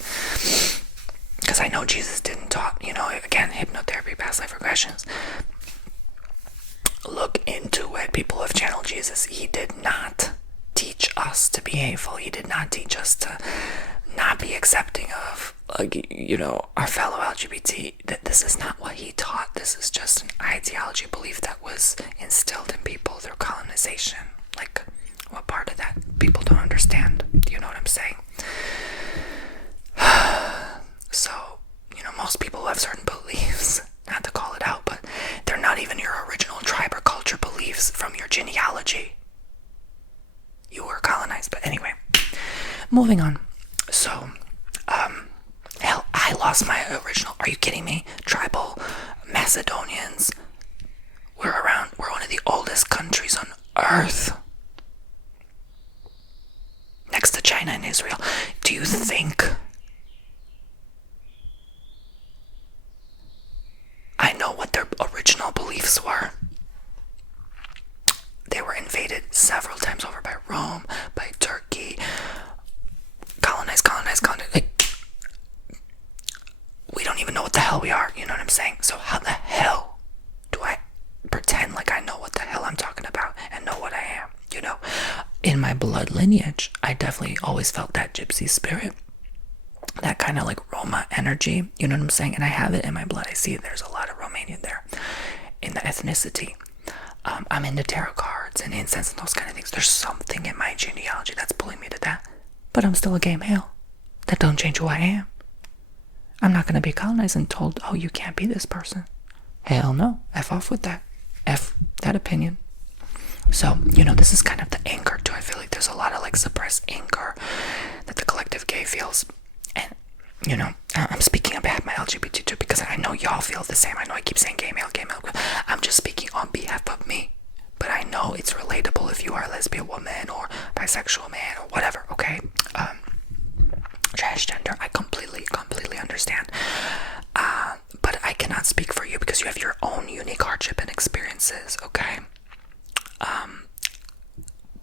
because I know Jesus didn't taught, you know, again, hypnotherapy, past life regressions. Look into it. People who have channeled Jesus. He did not teach us to be hateful. He did not teach us to not be accepting of, like, you know, our fellow LGBT. This is not what he taught. This is just an ideology, belief that was instilled in people through colonization. Like, what part of that people don't understand? Do you know what I'm saying? So, you know, most people who have certain beliefs, not to call it out, but they're not even your original tribe or culture beliefs from your genealogy. You were colonized. But anyway, moving on. So, hell, I lost my original, are you kidding me? Tribal Macedonians. We're one of the oldest countries on earth. Next to China and Israel. Do you think I know what their original beliefs were? They were invaded several times over by Rome, by Turkey, colonized. Like, we don't even know what the hell we are, you know what I'm saying? So how the hell do I pretend like I know what the hell I'm talking about and know what I am, you know? In my blood lineage, I definitely always felt that gypsy spirit, that kind of like Roma energy, you know what I'm saying? And I have it in my blood. I see there's a lot of Romanian there in the ethnicity. I'm into tarot cards and incense and those kind of things. There's something in my genealogy that's pulling me to that. But I'm still a gay male. That don't change who I am. I'm not going to be colonized and told, oh, you can't be this person. Hell no. F off with that. F that opinion. So, you know, this is kind of the anger too. I feel like there's a lot of like suppressed anger that the collective gay feels. And, you know, I'm speaking on behalf of my LGBT too, because I know y'all feel the same. I know I keep saying gay male. I'm just speaking on behalf of me. But I know it's relatable if you are a lesbian woman or bisexual man or whatever, okay? Transgender, I completely understand. But I cannot speak for you because you have your own unique hardship and experiences, okay?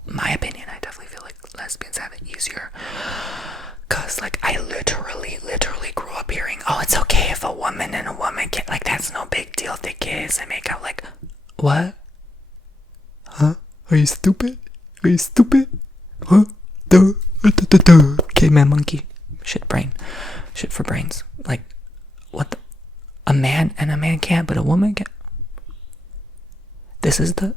My opinion, I definitely feel like lesbians have it easier. Cause like I literally grew up hearing, oh, it's okay if a woman and a woman get, like, that's no big deal if they kiss and make out. Like, what? Huh? Are you stupid? Huh? Caveman monkey. Shit for brains. Like, what the? A man and a man can't, but a woman can. This is the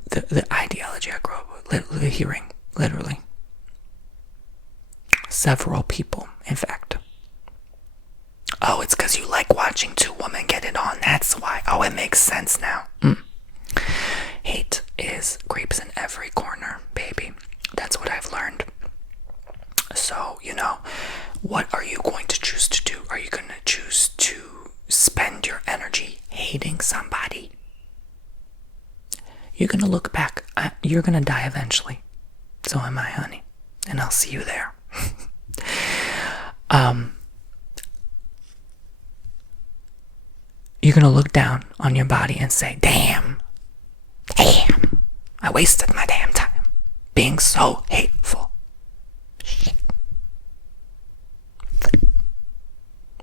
ideology I grew up with, hearing, literally. Several people, in fact. Oh, it's because you like watching two women get it on. That's why. Oh, it makes sense now. Hate creeps in every corner, baby. That's what I've learned. So, you know, what are you going to choose to do? Are you going to choose to spend your energy hating somebody? You're going to look back. You're going to die eventually. So am I, honey. And I'll see you there. You're going to look down on your body and say, damn, I wasted my damn time being so hateful. Shit.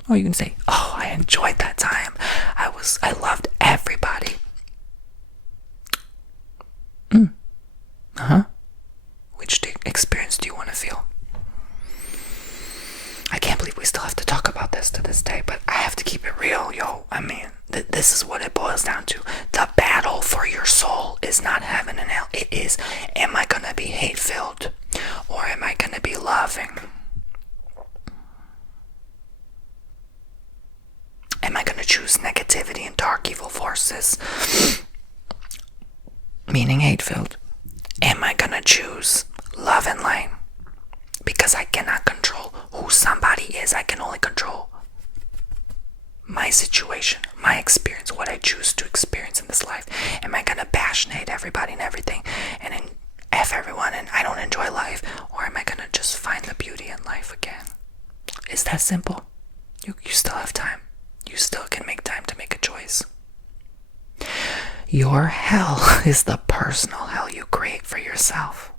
Or you can say, oh, I enjoyed that time. I loved everybody. Which experience do you want to feel? I can't believe we still have to talk about this. this to this day, but I have to keep it real, yo. I mean, this is what it boils down to. The battle for your soul is not heaven and hell. It is, am I gonna be hate-filled or am I gonna be loving? Am I gonna choose negativity and dark evil forces, meaning hate-filled? Am I gonna choose love and light? Because I cannot control who somebody is. I can only control my situation, my experience, what I choose to experience in this life. Am I gonna passionate everybody and everything and then F everyone and I don't enjoy life? Or am I gonna just find the beauty in life again? It's that simple. You still have time. You still can make time to make a choice. Your hell is the personal hell you create for yourself.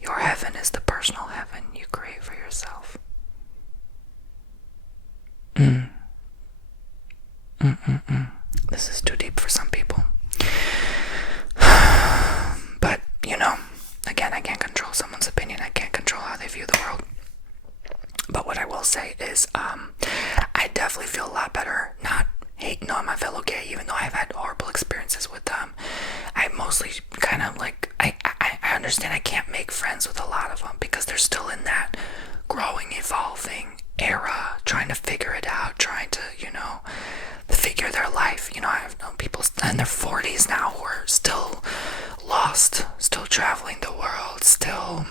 Your heaven is the personal heaven you create for yourself. This is too deep for some people. But, again, I can't control someone's opinion. I can't control how they view the world. But what I will say is, I definitely feel a lot better not hating on my fellow gay, even though I've had horrible experiences with them. I mostly kind of I understand I can't make friends with a lot of them because they're still in that growing, evolving era, trying to figure it out, trying to, figure their life. I've known people in their 40s now who are still lost, still traveling the world, still,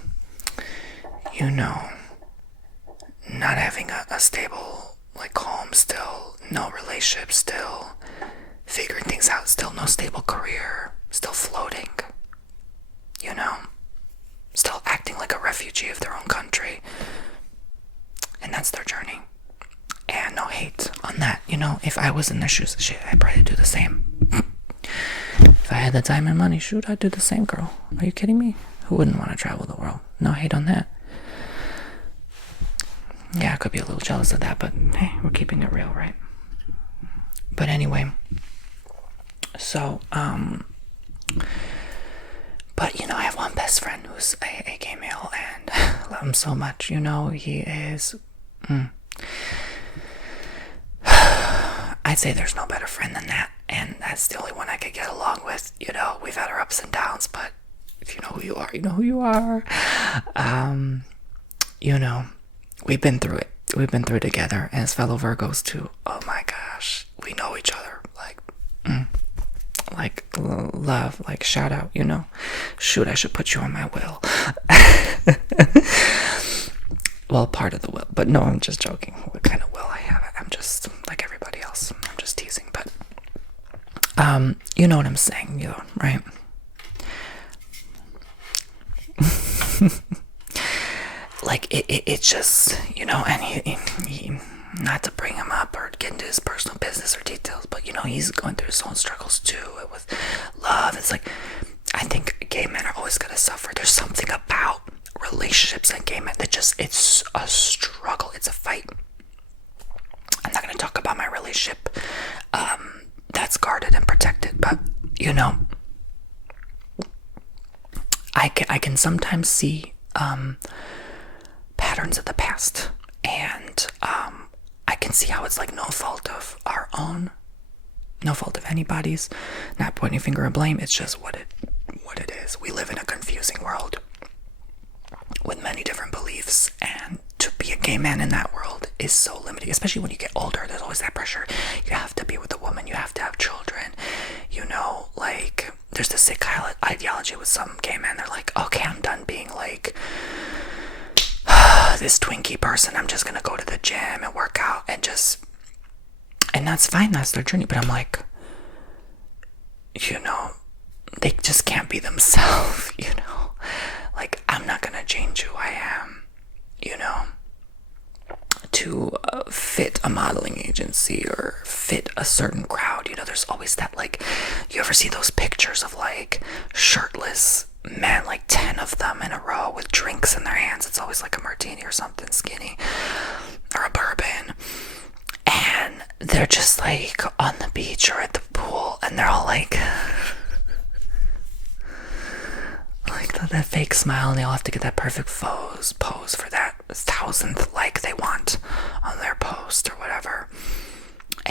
not having a stable, home, still no relationship, still figuring things out, still no stable career, still floating, still acting like a refugee of their own country. And that's their journey. And no hate on that. If I was in their shoes, shit, I'd probably do the same. If I had the time and money, shoot, I'd do the same, girl. Are you kidding me? Who wouldn't want to travel the world? No hate on that. Yeah, I could be a little jealous of that, but hey, we're keeping it real, right? But anyway, so, but, I have one best friend who's a gay male, and I love him so much, he is, I'd say there's no better friend than that, and that's the only one I could get along with. We've had our ups and downs, but if you know who you are, you know who you are. We've been through it. We've been through it together, and as fellow Virgos too. Oh my gosh, we know each other, love, shout out, Shoot, I should put you on my will. Well, part of the will, but no, I'm just joking. What kind of will I have? I'm just like everybody else. I'm just teasing, but you know what I'm saying, right? It's just, and he not to bring him up or get into his personal business or details, but he's going through his own struggles too with love. It's I think gay men are always gonna suffer. There's something about relationships and gay men that it's a struggle. It's a fight. I'm not gonna talk about my relationship that's guarded and protected, but I can sometimes see patterns of the past, and I can see how it's no fault of our own, no fault of anybody's, not pointing finger of blame. It's just what it is. We live in a confusing world with many different beliefs, and to be a gay man in that world is so limiting, especially when you get older. There's always that pressure. You have to be with a woman, you have to have children, there's this sick ideology with some gay men. They're okay, I'm done being this Twinkie person. I'm just gonna go to the gym and work out and that's fine, that's their journey. But I'm they just can't be themselves, I'm not gonna change who I am, to fit a modeling agency or fit a certain crowd. There's always that, you ever see those pictures of shirtless men, 10 of them in a row with drinks in their hands? It's always a martini or something skinny or a bourbon, and they're just on the beach or at the pool, and they're all that fake smile, and they all have to get that perfect pose for that 1,000th they want on their post.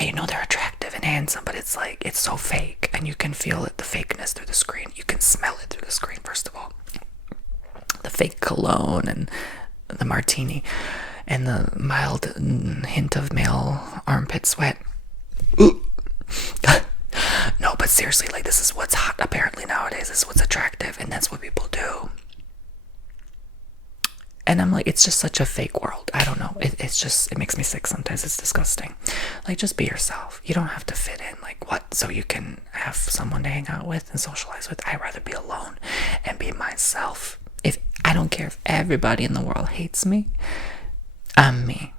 you know they're attractive and handsome, but it's like, it's so fake, and you can feel it, the fakeness through the screen. You can smell it through the screen, first of all. The fake cologne and the martini and the mild hint of male armpit sweat. No, but seriously, like, this is what's hot apparently nowadays. This is what's attractive, and that's what people do. And I'm like, it's just such a fake world. I don't know. It makes me sick sometimes. It's disgusting. Like, just be yourself. You don't have to fit in. Like, what? So you can have someone to hang out with and socialize with? I'd rather be alone and be myself. If I don't care if everybody in the world hates me, I'm me.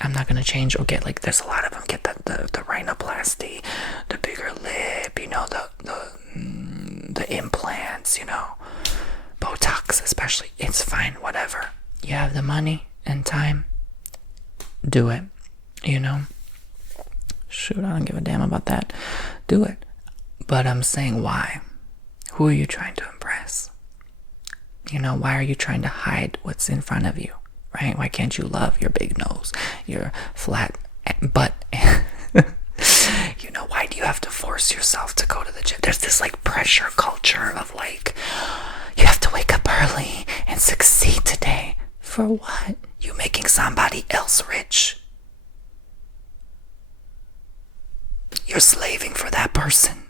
I'm not gonna change or get, like, there's a lot of them get the rhinoplasty, the bigger lip, you know, the implants, you know, Botox especially. It's fine, whatever. You have the money and time, do it, you know. Shoot, I don't give a damn about that. Do it. But I'm saying, why? Who are you trying to impress? You know, why are you trying to hide what's in front of you? Right? Why can't you love your big nose, your flat butt? You know, why do you have to force yourself to go to the gym? There's this, like, pressure culture of, like, you have to wake up early and succeed today. For what? You making somebody else rich. You're slaving for that person.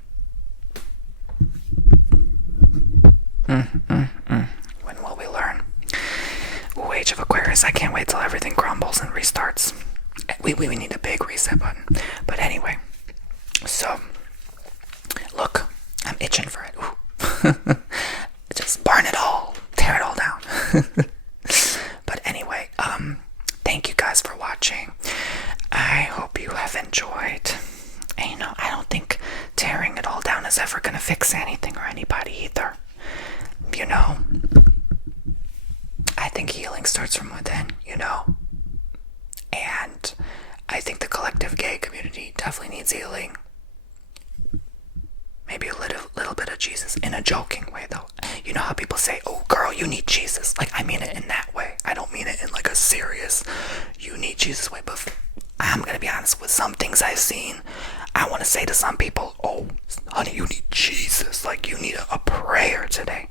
When will we learn? Ooh, Age of Aquarius. I can't wait till everything crumbles and restarts. We need a big reset button. But anyway, so look, I'm itching for it. Ooh. Just burn it all, tear it all down. But anyway, thank you guys for watching. I hope you have enjoyed. And, you know, I don't think tearing it all down is ever gonna fix anything or anybody either. You know, I think healing starts from within, you know. And I think the collective gay community definitely needs healing. Maybe a little bit of Jesus, in a joking way, though. You know how people say, oh, girl, you need Jesus. Like, I mean it in that way. I don't mean it in, like, a serious, you need Jesus way. But I'm going to be honest, with some things I've seen, I want to say to some people, oh, honey, you need Jesus. Like, you need a prayer today.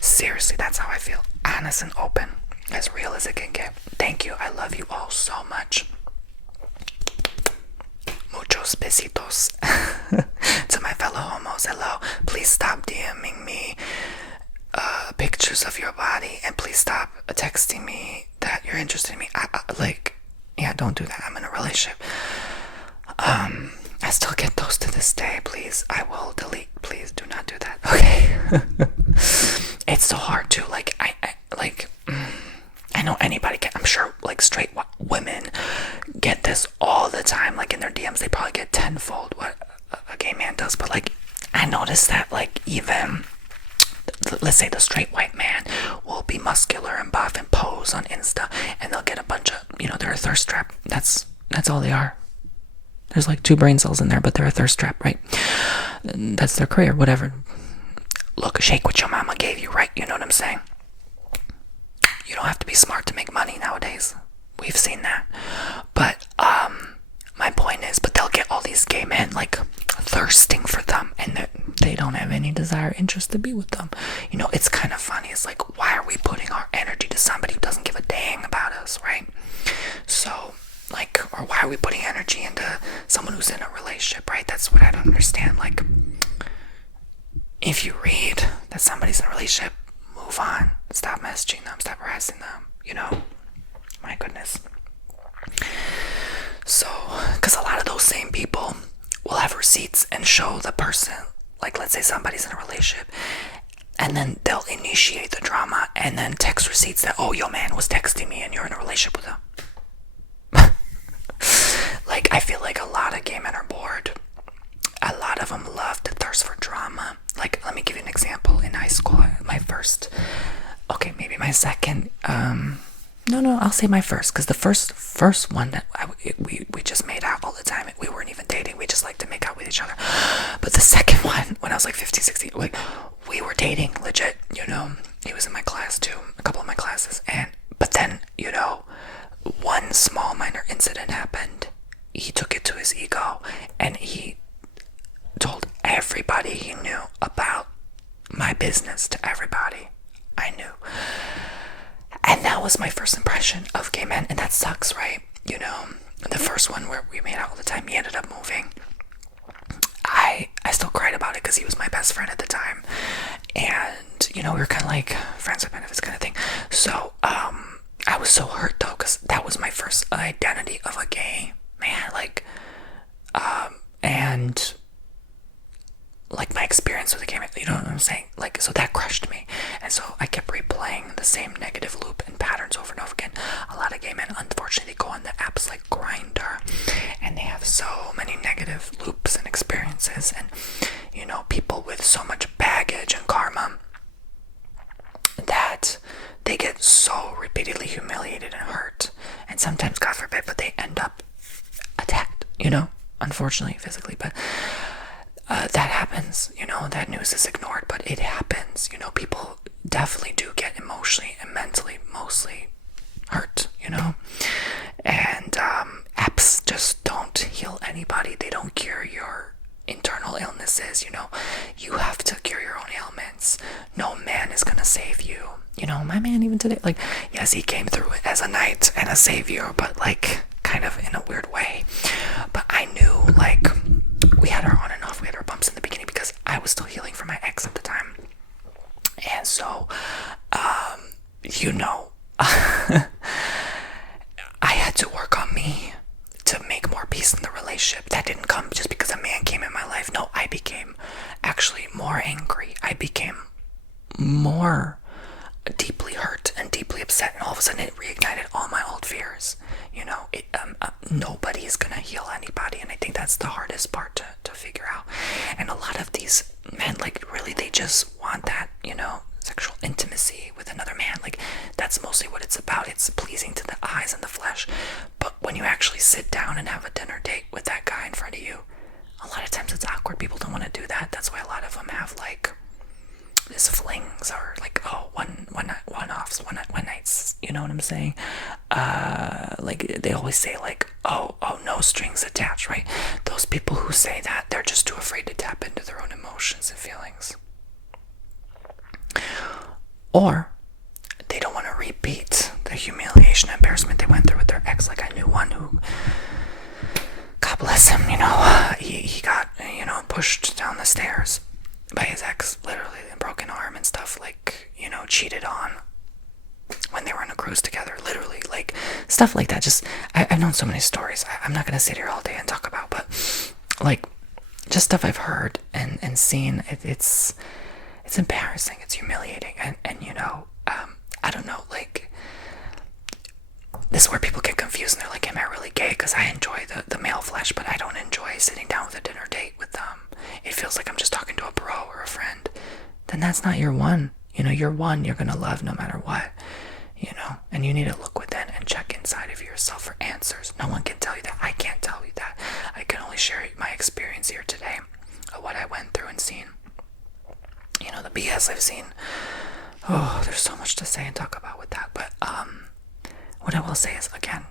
Seriously, that's how I feel. Honest and open. As real as it can get. Thank you. I love you all so much. Muchos besitos. To my fellow homos, hello. Please stop DMing me pictures of your body, and please stop texting me that you're interested in me. Yeah, don't do that. I'm in a relationship. I still get those to this day. Please, I will delete. Please do not do that. Okay. It's so hard to, like, I know anybody can. I'm sure, like, straight women get this all the time. Like, in their DMs, they probably get tenfold what a gay man does. But, like, I noticed that, like, even, let's say the straight white man will be muscular and buff and pose on Insta, and they'll get a bunch of, you know, they're a thirst trap. That's all they are. There's like 2 brain cells in there, but they're a thirst trap, right? That's their career, whatever. Look, shake what your mama gave you, right? You know what I'm saying? You don't have to be smart to make money nowadays. We've seen that. But my point is, but they'll get all these gay men, like, thirsting for them, and they don't have any desire, interest to be with them. You know, it's kind of funny. It's like, why are we putting our energy to somebody who doesn't give a dang about us, right? So, like, or why are we putting energy into someone who's in a relationship, right? That's what I don't understand. Like, if you read that somebody's in a relationship, move on. Stop messaging them. Stop harassing them. You know? My goodness. So, because a lot of those same people will have receipts and show the person, like, let's say somebody's in a relationship, and then they'll initiate the drama and then text receipts that, oh, your man was texting me and you're in a relationship with him. Like, I feel like a lot of gay men are bored. A lot of them love to thirst for drama. Like, let me give you an example. In high school, maybe my second, I'll say my first, because the first one that we just made out all the time. We weren't even dating. We just liked to make out with each other. But the second one, when I was like 15, 16, like, we were dating legit, you know. He was in my class too, a couple of my classes. But then, you know, one small minor incident happened, he took it to his ego and he told everybody he knew about my business to everybody I knew. And that was my first impression of gay men, and that sucks, right? You know, the first one where we made out all the time, he ended up moving. I still cried about it because he was my best friend at the time, and you know, we were kind of like friends with benefits kind of thing. So I was so hurt though, because that was my first identity of a gay man, like and like my experience with a gay man, you know what I'm saying? Like, so that crushed me, and so I kept replaying the same negative loop and patterns over and over again. A lot of gay men, unfortunately, go on the apps like Grindr, and they have so many negative loops and experiences, and you know, people with so much baggage and karma that they get so repeatedly humiliated and hurt, and sometimes, God forbid, but they end up attacked, you know, unfortunately, physically, but that happens, you know, that news is ignored, but it happens, you know, people definitely do get emotionally and mentally mostly hurt, you know, and apps just don't heal anybody. They don't cure your internal illnesses, you know, you have to cure your own ailments. No man is gonna save you, you know. My man, even today, like, yes, he came through it as a knight and a savior, but like kind of in a weird way. But I knew, like, we had our on and off, we had our bumps in the beginning because I was still healing from my ex at the time, and so you know, I had to work on me to make more peace in the relationship. That didn't come just because a man came in my life. No, I became actually more angry. I became more deeply hurt and deeply upset, and all of a sudden it reignited all my old fears. You know, nobody is gonna heal anybody, and I think that's the hardest part to figure out. And a lot of these men, like, really, they just want that, you know, sexual intimacy with another man. Like, that's mostly what it's about. It's pleasing to the eyes and the flesh. But when you actually sit down and have a dinner date with that guy in front of you, a lot of times it's awkward. People don't want to do that. That's why a lot of them have, like, this flings, or like, oh, one-offs, one nights, you know what I'm saying? Like, they always say, like, oh, no strings attached, right? Those people who say that, they're just too afraid to tap into their own emotions and feelings. Or they don't want to repeat the humiliation and embarrassment they went through with their ex. Like, I knew one who, God bless him, you know, he got, you know, pushed down the stairs by his ex, literally, a broken arm and stuff, like, you know, cheated on when they were on a cruise together, literally, like, stuff like that. Just, I've known so many stories. I'm not gonna sit here all day and talk about, but, like, just stuff I've heard and seen. It's embarrassing, it's humiliating, and you know, I don't know, like, this is where people get confused and they're like, am I really gay? Because I enjoy the male flesh, but I don't enjoy sitting down with a dinner date with them. It feels like I'm just talking to a bro or a friend. Then that's not your one. You know, your one you're gonna love no matter what, you know, and you need to look within and check inside of yourself for answers. No one can tell you that. I can't tell you that. I can only share my experience here today of what I went through and seen. You know, the BS I've seen. Oh, there's so much to say and talk about with that. But what I will say is, again,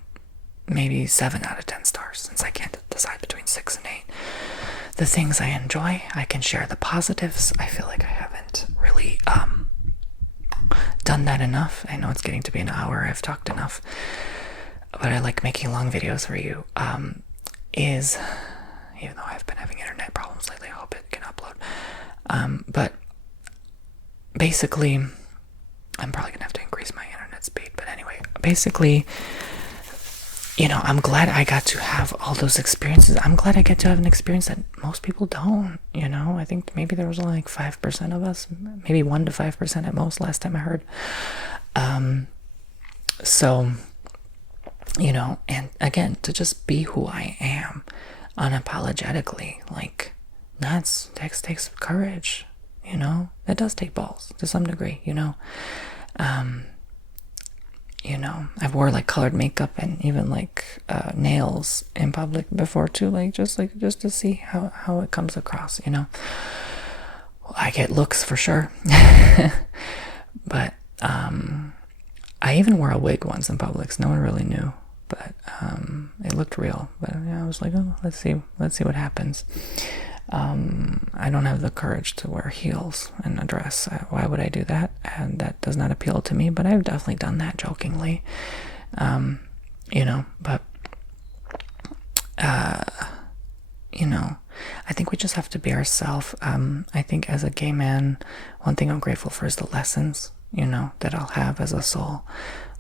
maybe 7 out of 10 stars, since I can't decide between 6 and 8. The things I enjoy, I can share the positives. I feel like I haven't really done that enough. I know it's getting to be an hour. I've talked enough, but I like making long videos for you. Is, even though I've been having internet problems lately, I hope it can upload. But basically, I'm probably gonna have to increase my internet speed. But anyway, basically, you know, I'm glad I got to have all those experiences. I'm glad I get to have an experience that most people don't, you know. I think maybe there was only like 5% of us, maybe 1 to 5% at most, last time I heard. So, you know, and again, to just be who I am unapologetically, like, takes courage, you know. It does take balls to some degree, you know. You know, I've wore like colored makeup and even like nails in public before too, like just to see how it comes across, you know. I get looks for sure. But I even wore a wig once in public, so no one really knew. but it looked real. But yeah, I was like, oh, let's see what happens. I don't have the courage to wear heels and a dress. Why would I do that? And that does not appeal to me, but I've definitely done that jokingly. But I think we just have to be ourselves. I think as a gay man, one thing I'm grateful for is the lessons, that I'll have as a soul.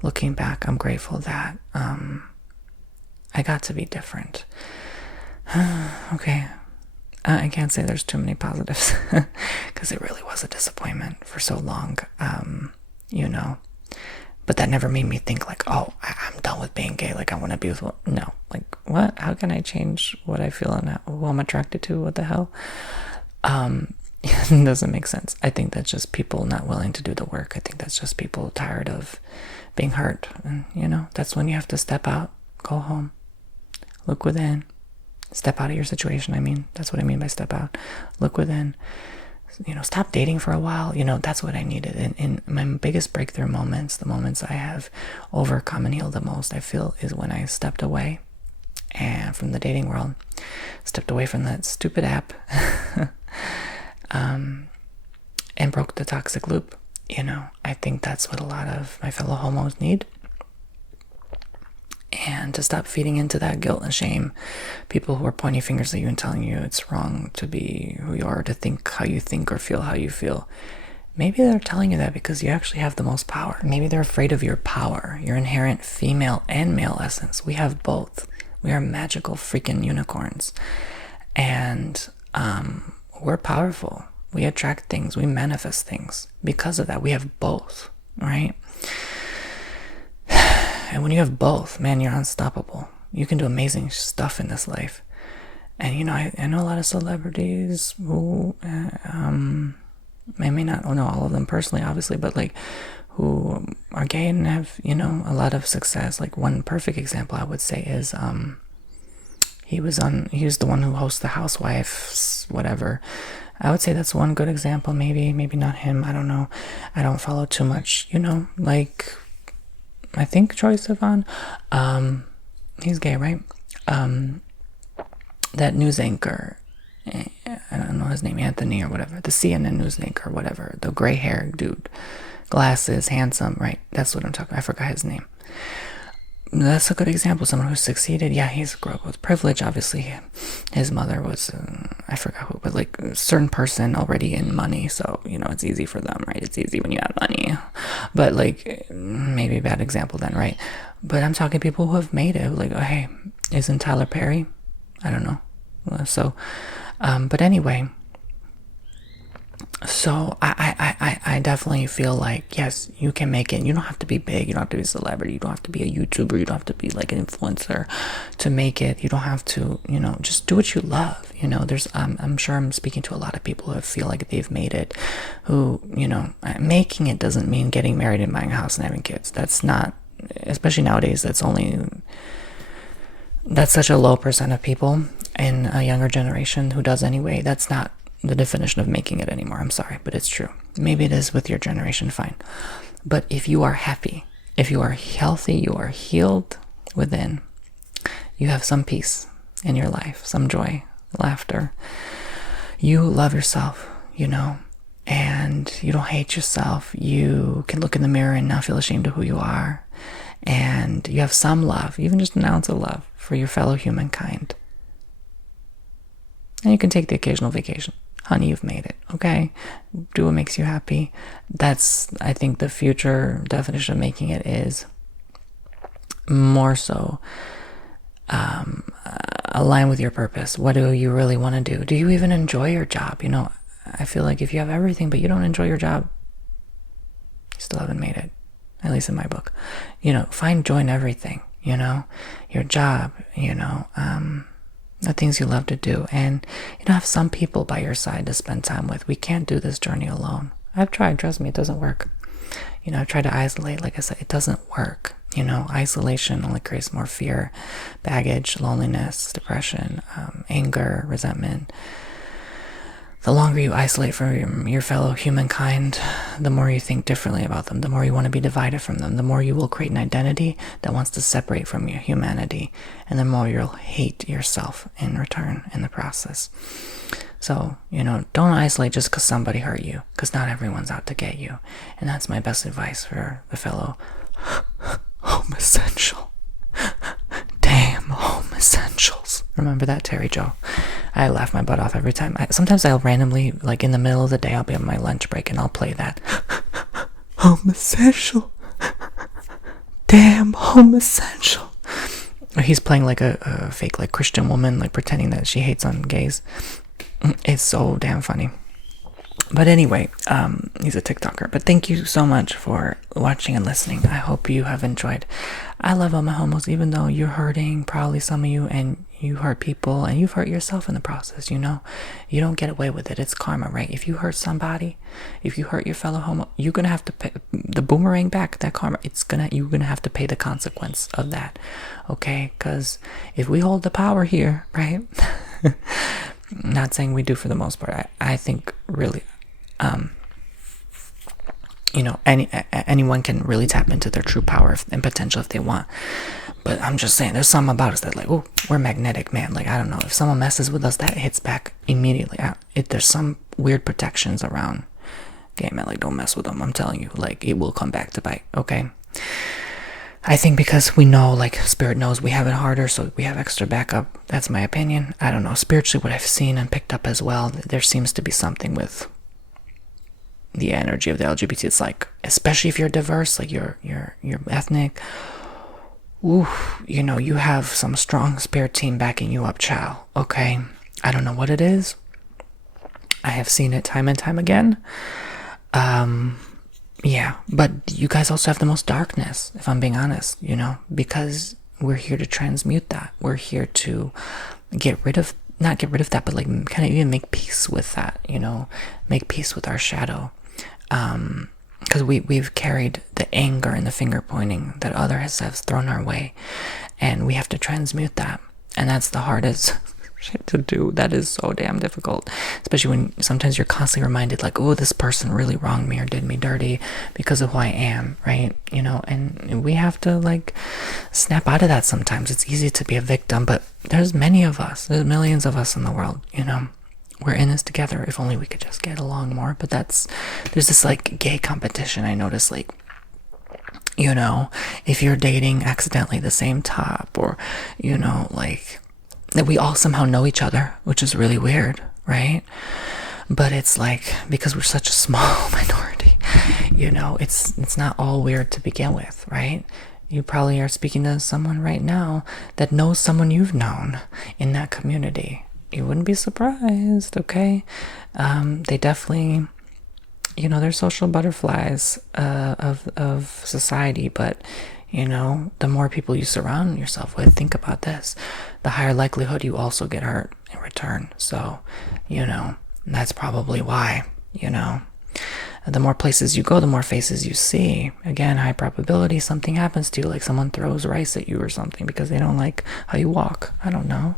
Looking back, I'm grateful that I got to be different. Okay. I can't say there's too many positives because it really was a disappointment for so long, but that never made me think like, oh, I'm done with being gay. Like I want to be with, no, like what? How can I change what I feel and who I'm attracted to? What the hell? It doesn't make sense. I think that's just people not willing to do the work. I think that's just people tired of being hurt. And, that's when you have to step out, go home, look within. Step out of your situation. That's what I mean by step out. Look within. Stop dating for a while. That's what I needed. And my biggest breakthrough moments, the moments I have overcome and healed the most, I feel, is when I stepped away and from the dating world, stepped away from that stupid app, and broke the toxic loop. I think that's what a lot of my fellow homos need. And to stop feeding into that guilt and shame, people who are pointing fingers at you and telling you it's wrong to be who you are, to think how you think or feel how you feel. Maybe they're telling you that because you actually have the most power. Maybe they're afraid of your power, your inherent female and male essence. We have both. We are magical freaking unicorns. And we're powerful. We attract things. We manifest things. Because of that, we have both, right? And when you have both, man, you're unstoppable. You can do amazing stuff in this life. And, I know a lot of celebrities who, I may not know all of them personally, obviously, but, who are gay and have, a lot of success. One perfect example I would say is, he was the one who hosts the Housewives, whatever. I would say that's one good example, maybe not him. I don't know. I don't follow too much, I think Troye Sivan, he's gay, right? That news anchor, I don't know his name, Anthony or whatever, the CNN news anchor, whatever, the gray hair dude, glasses, handsome, right? That's what I'm talking about. I forgot his name. That's a good example. Someone who succeeded. Yeah, he's grew up with privilege. Obviously, his mother was, I forgot who, but a certain person already in money. So, it's easy for them, right? It's easy when you have money. But maybe a bad example then, right? But I'm talking people who have made it. Oh, hey, isn't Tyler Perry? I don't know. But anyway. So I definitely feel like, yes, you can make it. You don't have to be big. You don't have to be a celebrity. You don't have to be a YouTuber. You don't have to be an influencer to make it. You don't have to, just do what you love. There's, I'm sure I'm speaking to a lot of people who feel like they've made it, who, making it doesn't mean getting married and buying a house and having kids. That's not, especially nowadays, that's such a low percent of people in a younger generation who does anyway. That's not the definition of making it anymore. I'm sorry, but it's true. Maybe it is with your generation, fine. But if you are happy, if you are healthy, you are healed within, you have some peace in your life, some joy, laughter. You love yourself, and you don't hate yourself. You can look in the mirror and not feel ashamed of who you are. And you have some love, even just an ounce of love for your fellow humankind. And you can take the occasional vacation. Honey, you've made it, okay? Do what makes you happy. That's, I think, the future definition of making it is more so align with your purpose. What do you really want to do? Do you even enjoy your job? I feel like if you have everything but you don't enjoy your job, you still haven't made it, at least in my book. Find joy in everything, your job, the things you love to do, and have some people by your side to spend time with. We can't do this journey alone. I've tried, trust me, it doesn't work. I've tried to isolate, like I said, it doesn't work. Isolation only creates more fear, baggage, loneliness, depression, anger, resentment. the longer you isolate from your fellow humankind, the more you think differently about them, the more you want to be divided from them, the more you will create an identity that wants to separate from your humanity, and the more you'll hate yourself in return in the process. So, don't isolate just because somebody hurt you, because not everyone's out to get you. And that's my best advice for the fellow homosexual. Damn, home essentials. Remember that, Terry Joe? I laugh my butt off every time. Sometimes I'll randomly, like in the middle of the day, I'll be on my lunch break and I'll play that. Home essential. Damn, home essential. He's playing like a fake, like Christian woman, like pretending that she hates on gays. It's so damn funny. But anyway, he's a TikToker. But thank you so much for watching and listening. I hope you have enjoyed. I love all my homos, even though you're hurting, probably some of you, and you hurt people, and you've hurt yourself in the process, You don't get away with it. It's karma, right? If you hurt somebody, if you hurt your fellow homo, you're going to have to pay the boomerang back, that karma. You're going to have to pay the consequence of that, okay? Because if we hold the power here, right? Not saying we do for the most part. I think really, anyone can really tap into their true power and potential if they want. But I'm just saying, there's something about us that like, oh, we're magnetic, man. Like, I don't know, if someone messes with us, that hits back immediately. There's some weird protections around gay men. Like, don't mess with them. I'm telling you, like, it will come back to bite. Okay. I think because we know, like, spirit knows we have it harder, so we have extra backup. That's my opinion. I don't know. Spiritually, what I've seen and picked up as well, there seems to be something with the energy of the LGBT. It's like, especially if you're diverse, like you're ethnic, ooh, you have some strong spirit team backing you up, child. Okay. I don't know what it is. I have seen it time and time again. Yeah, but you guys also have the most darkness, if I'm being honest, because we're here to transmute that. We're here to not get rid of that, but like kind of even make peace with that, make peace with our shadow. Because we've carried the anger and the finger pointing that others have thrown our way, and we have to transmute that. And that's the hardest shit to do. That is so damn difficult, especially when sometimes you're constantly reminded, like, oh, this person really wronged me or did me dirty because of who I am, right? And we have to like snap out of that sometimes. It's easy to be a victim, but there's many of us, there's millions of us in the world, we're in this together. If only we could just get along more. But there's this like gay competition. I notice, like, if you're dating accidentally the same top, or like that we all somehow know each other, which is really weird, right? But it's like, because we're such a small minority, it's not all weird to begin with, right? You probably are speaking to someone right now that knows someone you've known in that community. You wouldn't be surprised, okay? They definitely, they're social butterflies of society, but the more people you surround yourself with, think about this, the higher likelihood you also get hurt in return. So, that's probably why, the more places you go, the more faces you see. Again, high probability something happens to you, like someone throws rice at you or something because they don't like how you walk. I don't know,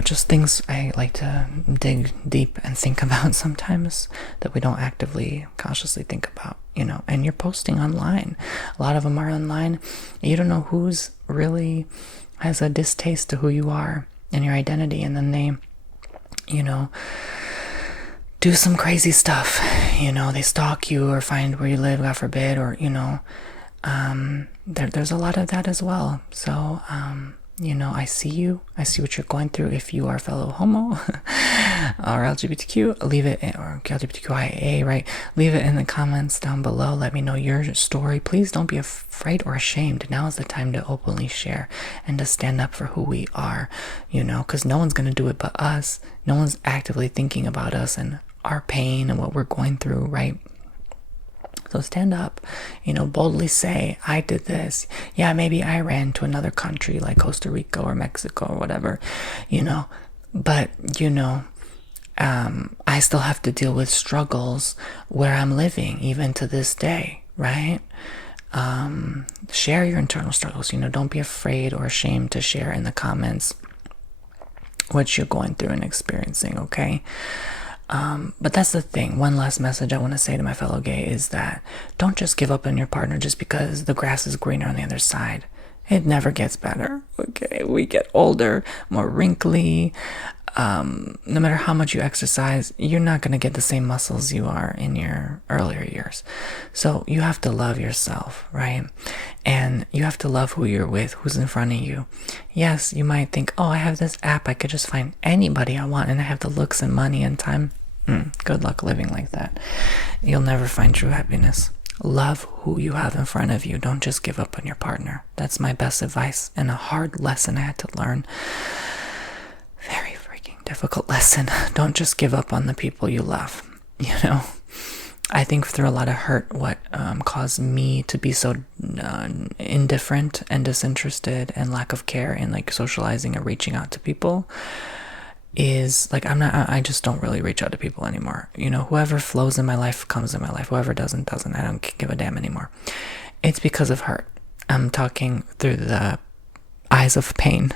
just things I like to dig deep and think about sometimes that we don't actively, consciously think about, and you're posting online. A lot of them are online. You don't know who's really has a distaste to who you are and your identity, and then they, do some crazy stuff. They stalk you or find where you live, God forbid, or, there's a lot of that as well. So, I see you. I see what you're going through. If you are a fellow homo or LGBTQ, leave it, or LGBTQIA, right? Leave it in the comments down below. Let me know your story. Please don't be afraid or ashamed. Now is the time to openly share and to stand up for who we are, because no one's going to do it but us. No one's actively thinking about us and our pain and what we're going through, right? So stand up, boldly say, I did this. Yeah, maybe I ran to another country like Costa Rica or Mexico or whatever, but, I still have to deal with struggles where I'm living, even to this day, right? Share your internal struggles, don't be afraid or ashamed to share in the comments what you're going through and experiencing, okay? But that's the thing. One last message I want to say to my fellow gay is that don't just give up on your partner just because the grass is greener on the other side. It never gets better. Okay, we get older, more wrinkly. No matter how much you exercise, you're not going to get the same muscles you are in your earlier years. So you have to love yourself, right? And you have to love who you're with, who's in front of you. Yes, you might think, oh, I have this app. I could just find anybody I want and I have the looks and money and time. Good luck living like that. You'll never find true happiness. Love who you have in front of you. Don't just give up on your partner. That's my best advice and a hard lesson I had to learn. Very freaking difficult lesson. Don't just give up on the people you love. You know, I think through a lot of hurt, what caused me to be so indifferent and disinterested and lack of care in like socializing and reaching out to people is like I just don't really reach out to people anymore. You know, whoever flows in my life comes in my life. Whoever doesn't. I don't give a damn anymore. It's because of hurt. I'm talking through the eyes of pain.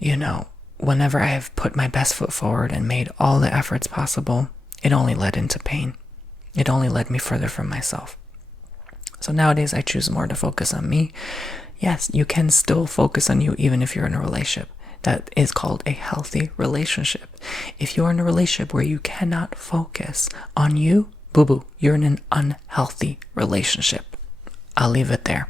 You know, whenever I have put my best foot forward and made all the efforts possible, it only led into pain. It only led me further from myself. So nowadays I choose more to focus on me. Yes, you can still focus on you even if you're in a relationship. That is called a healthy relationship. If you're in a relationship where you cannot focus on you, boo-boo, you're in an unhealthy relationship. I'll leave it there.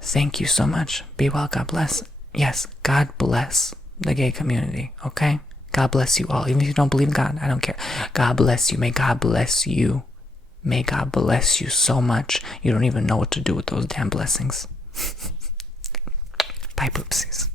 Thank you so much. Be well. God bless. Yes, God bless the gay community, okay? God bless you all. Even if you don't believe in God, I don't care. God bless you. May God bless you. May God bless you so much you don't even know what to do with those damn blessings. Bye, poopsies.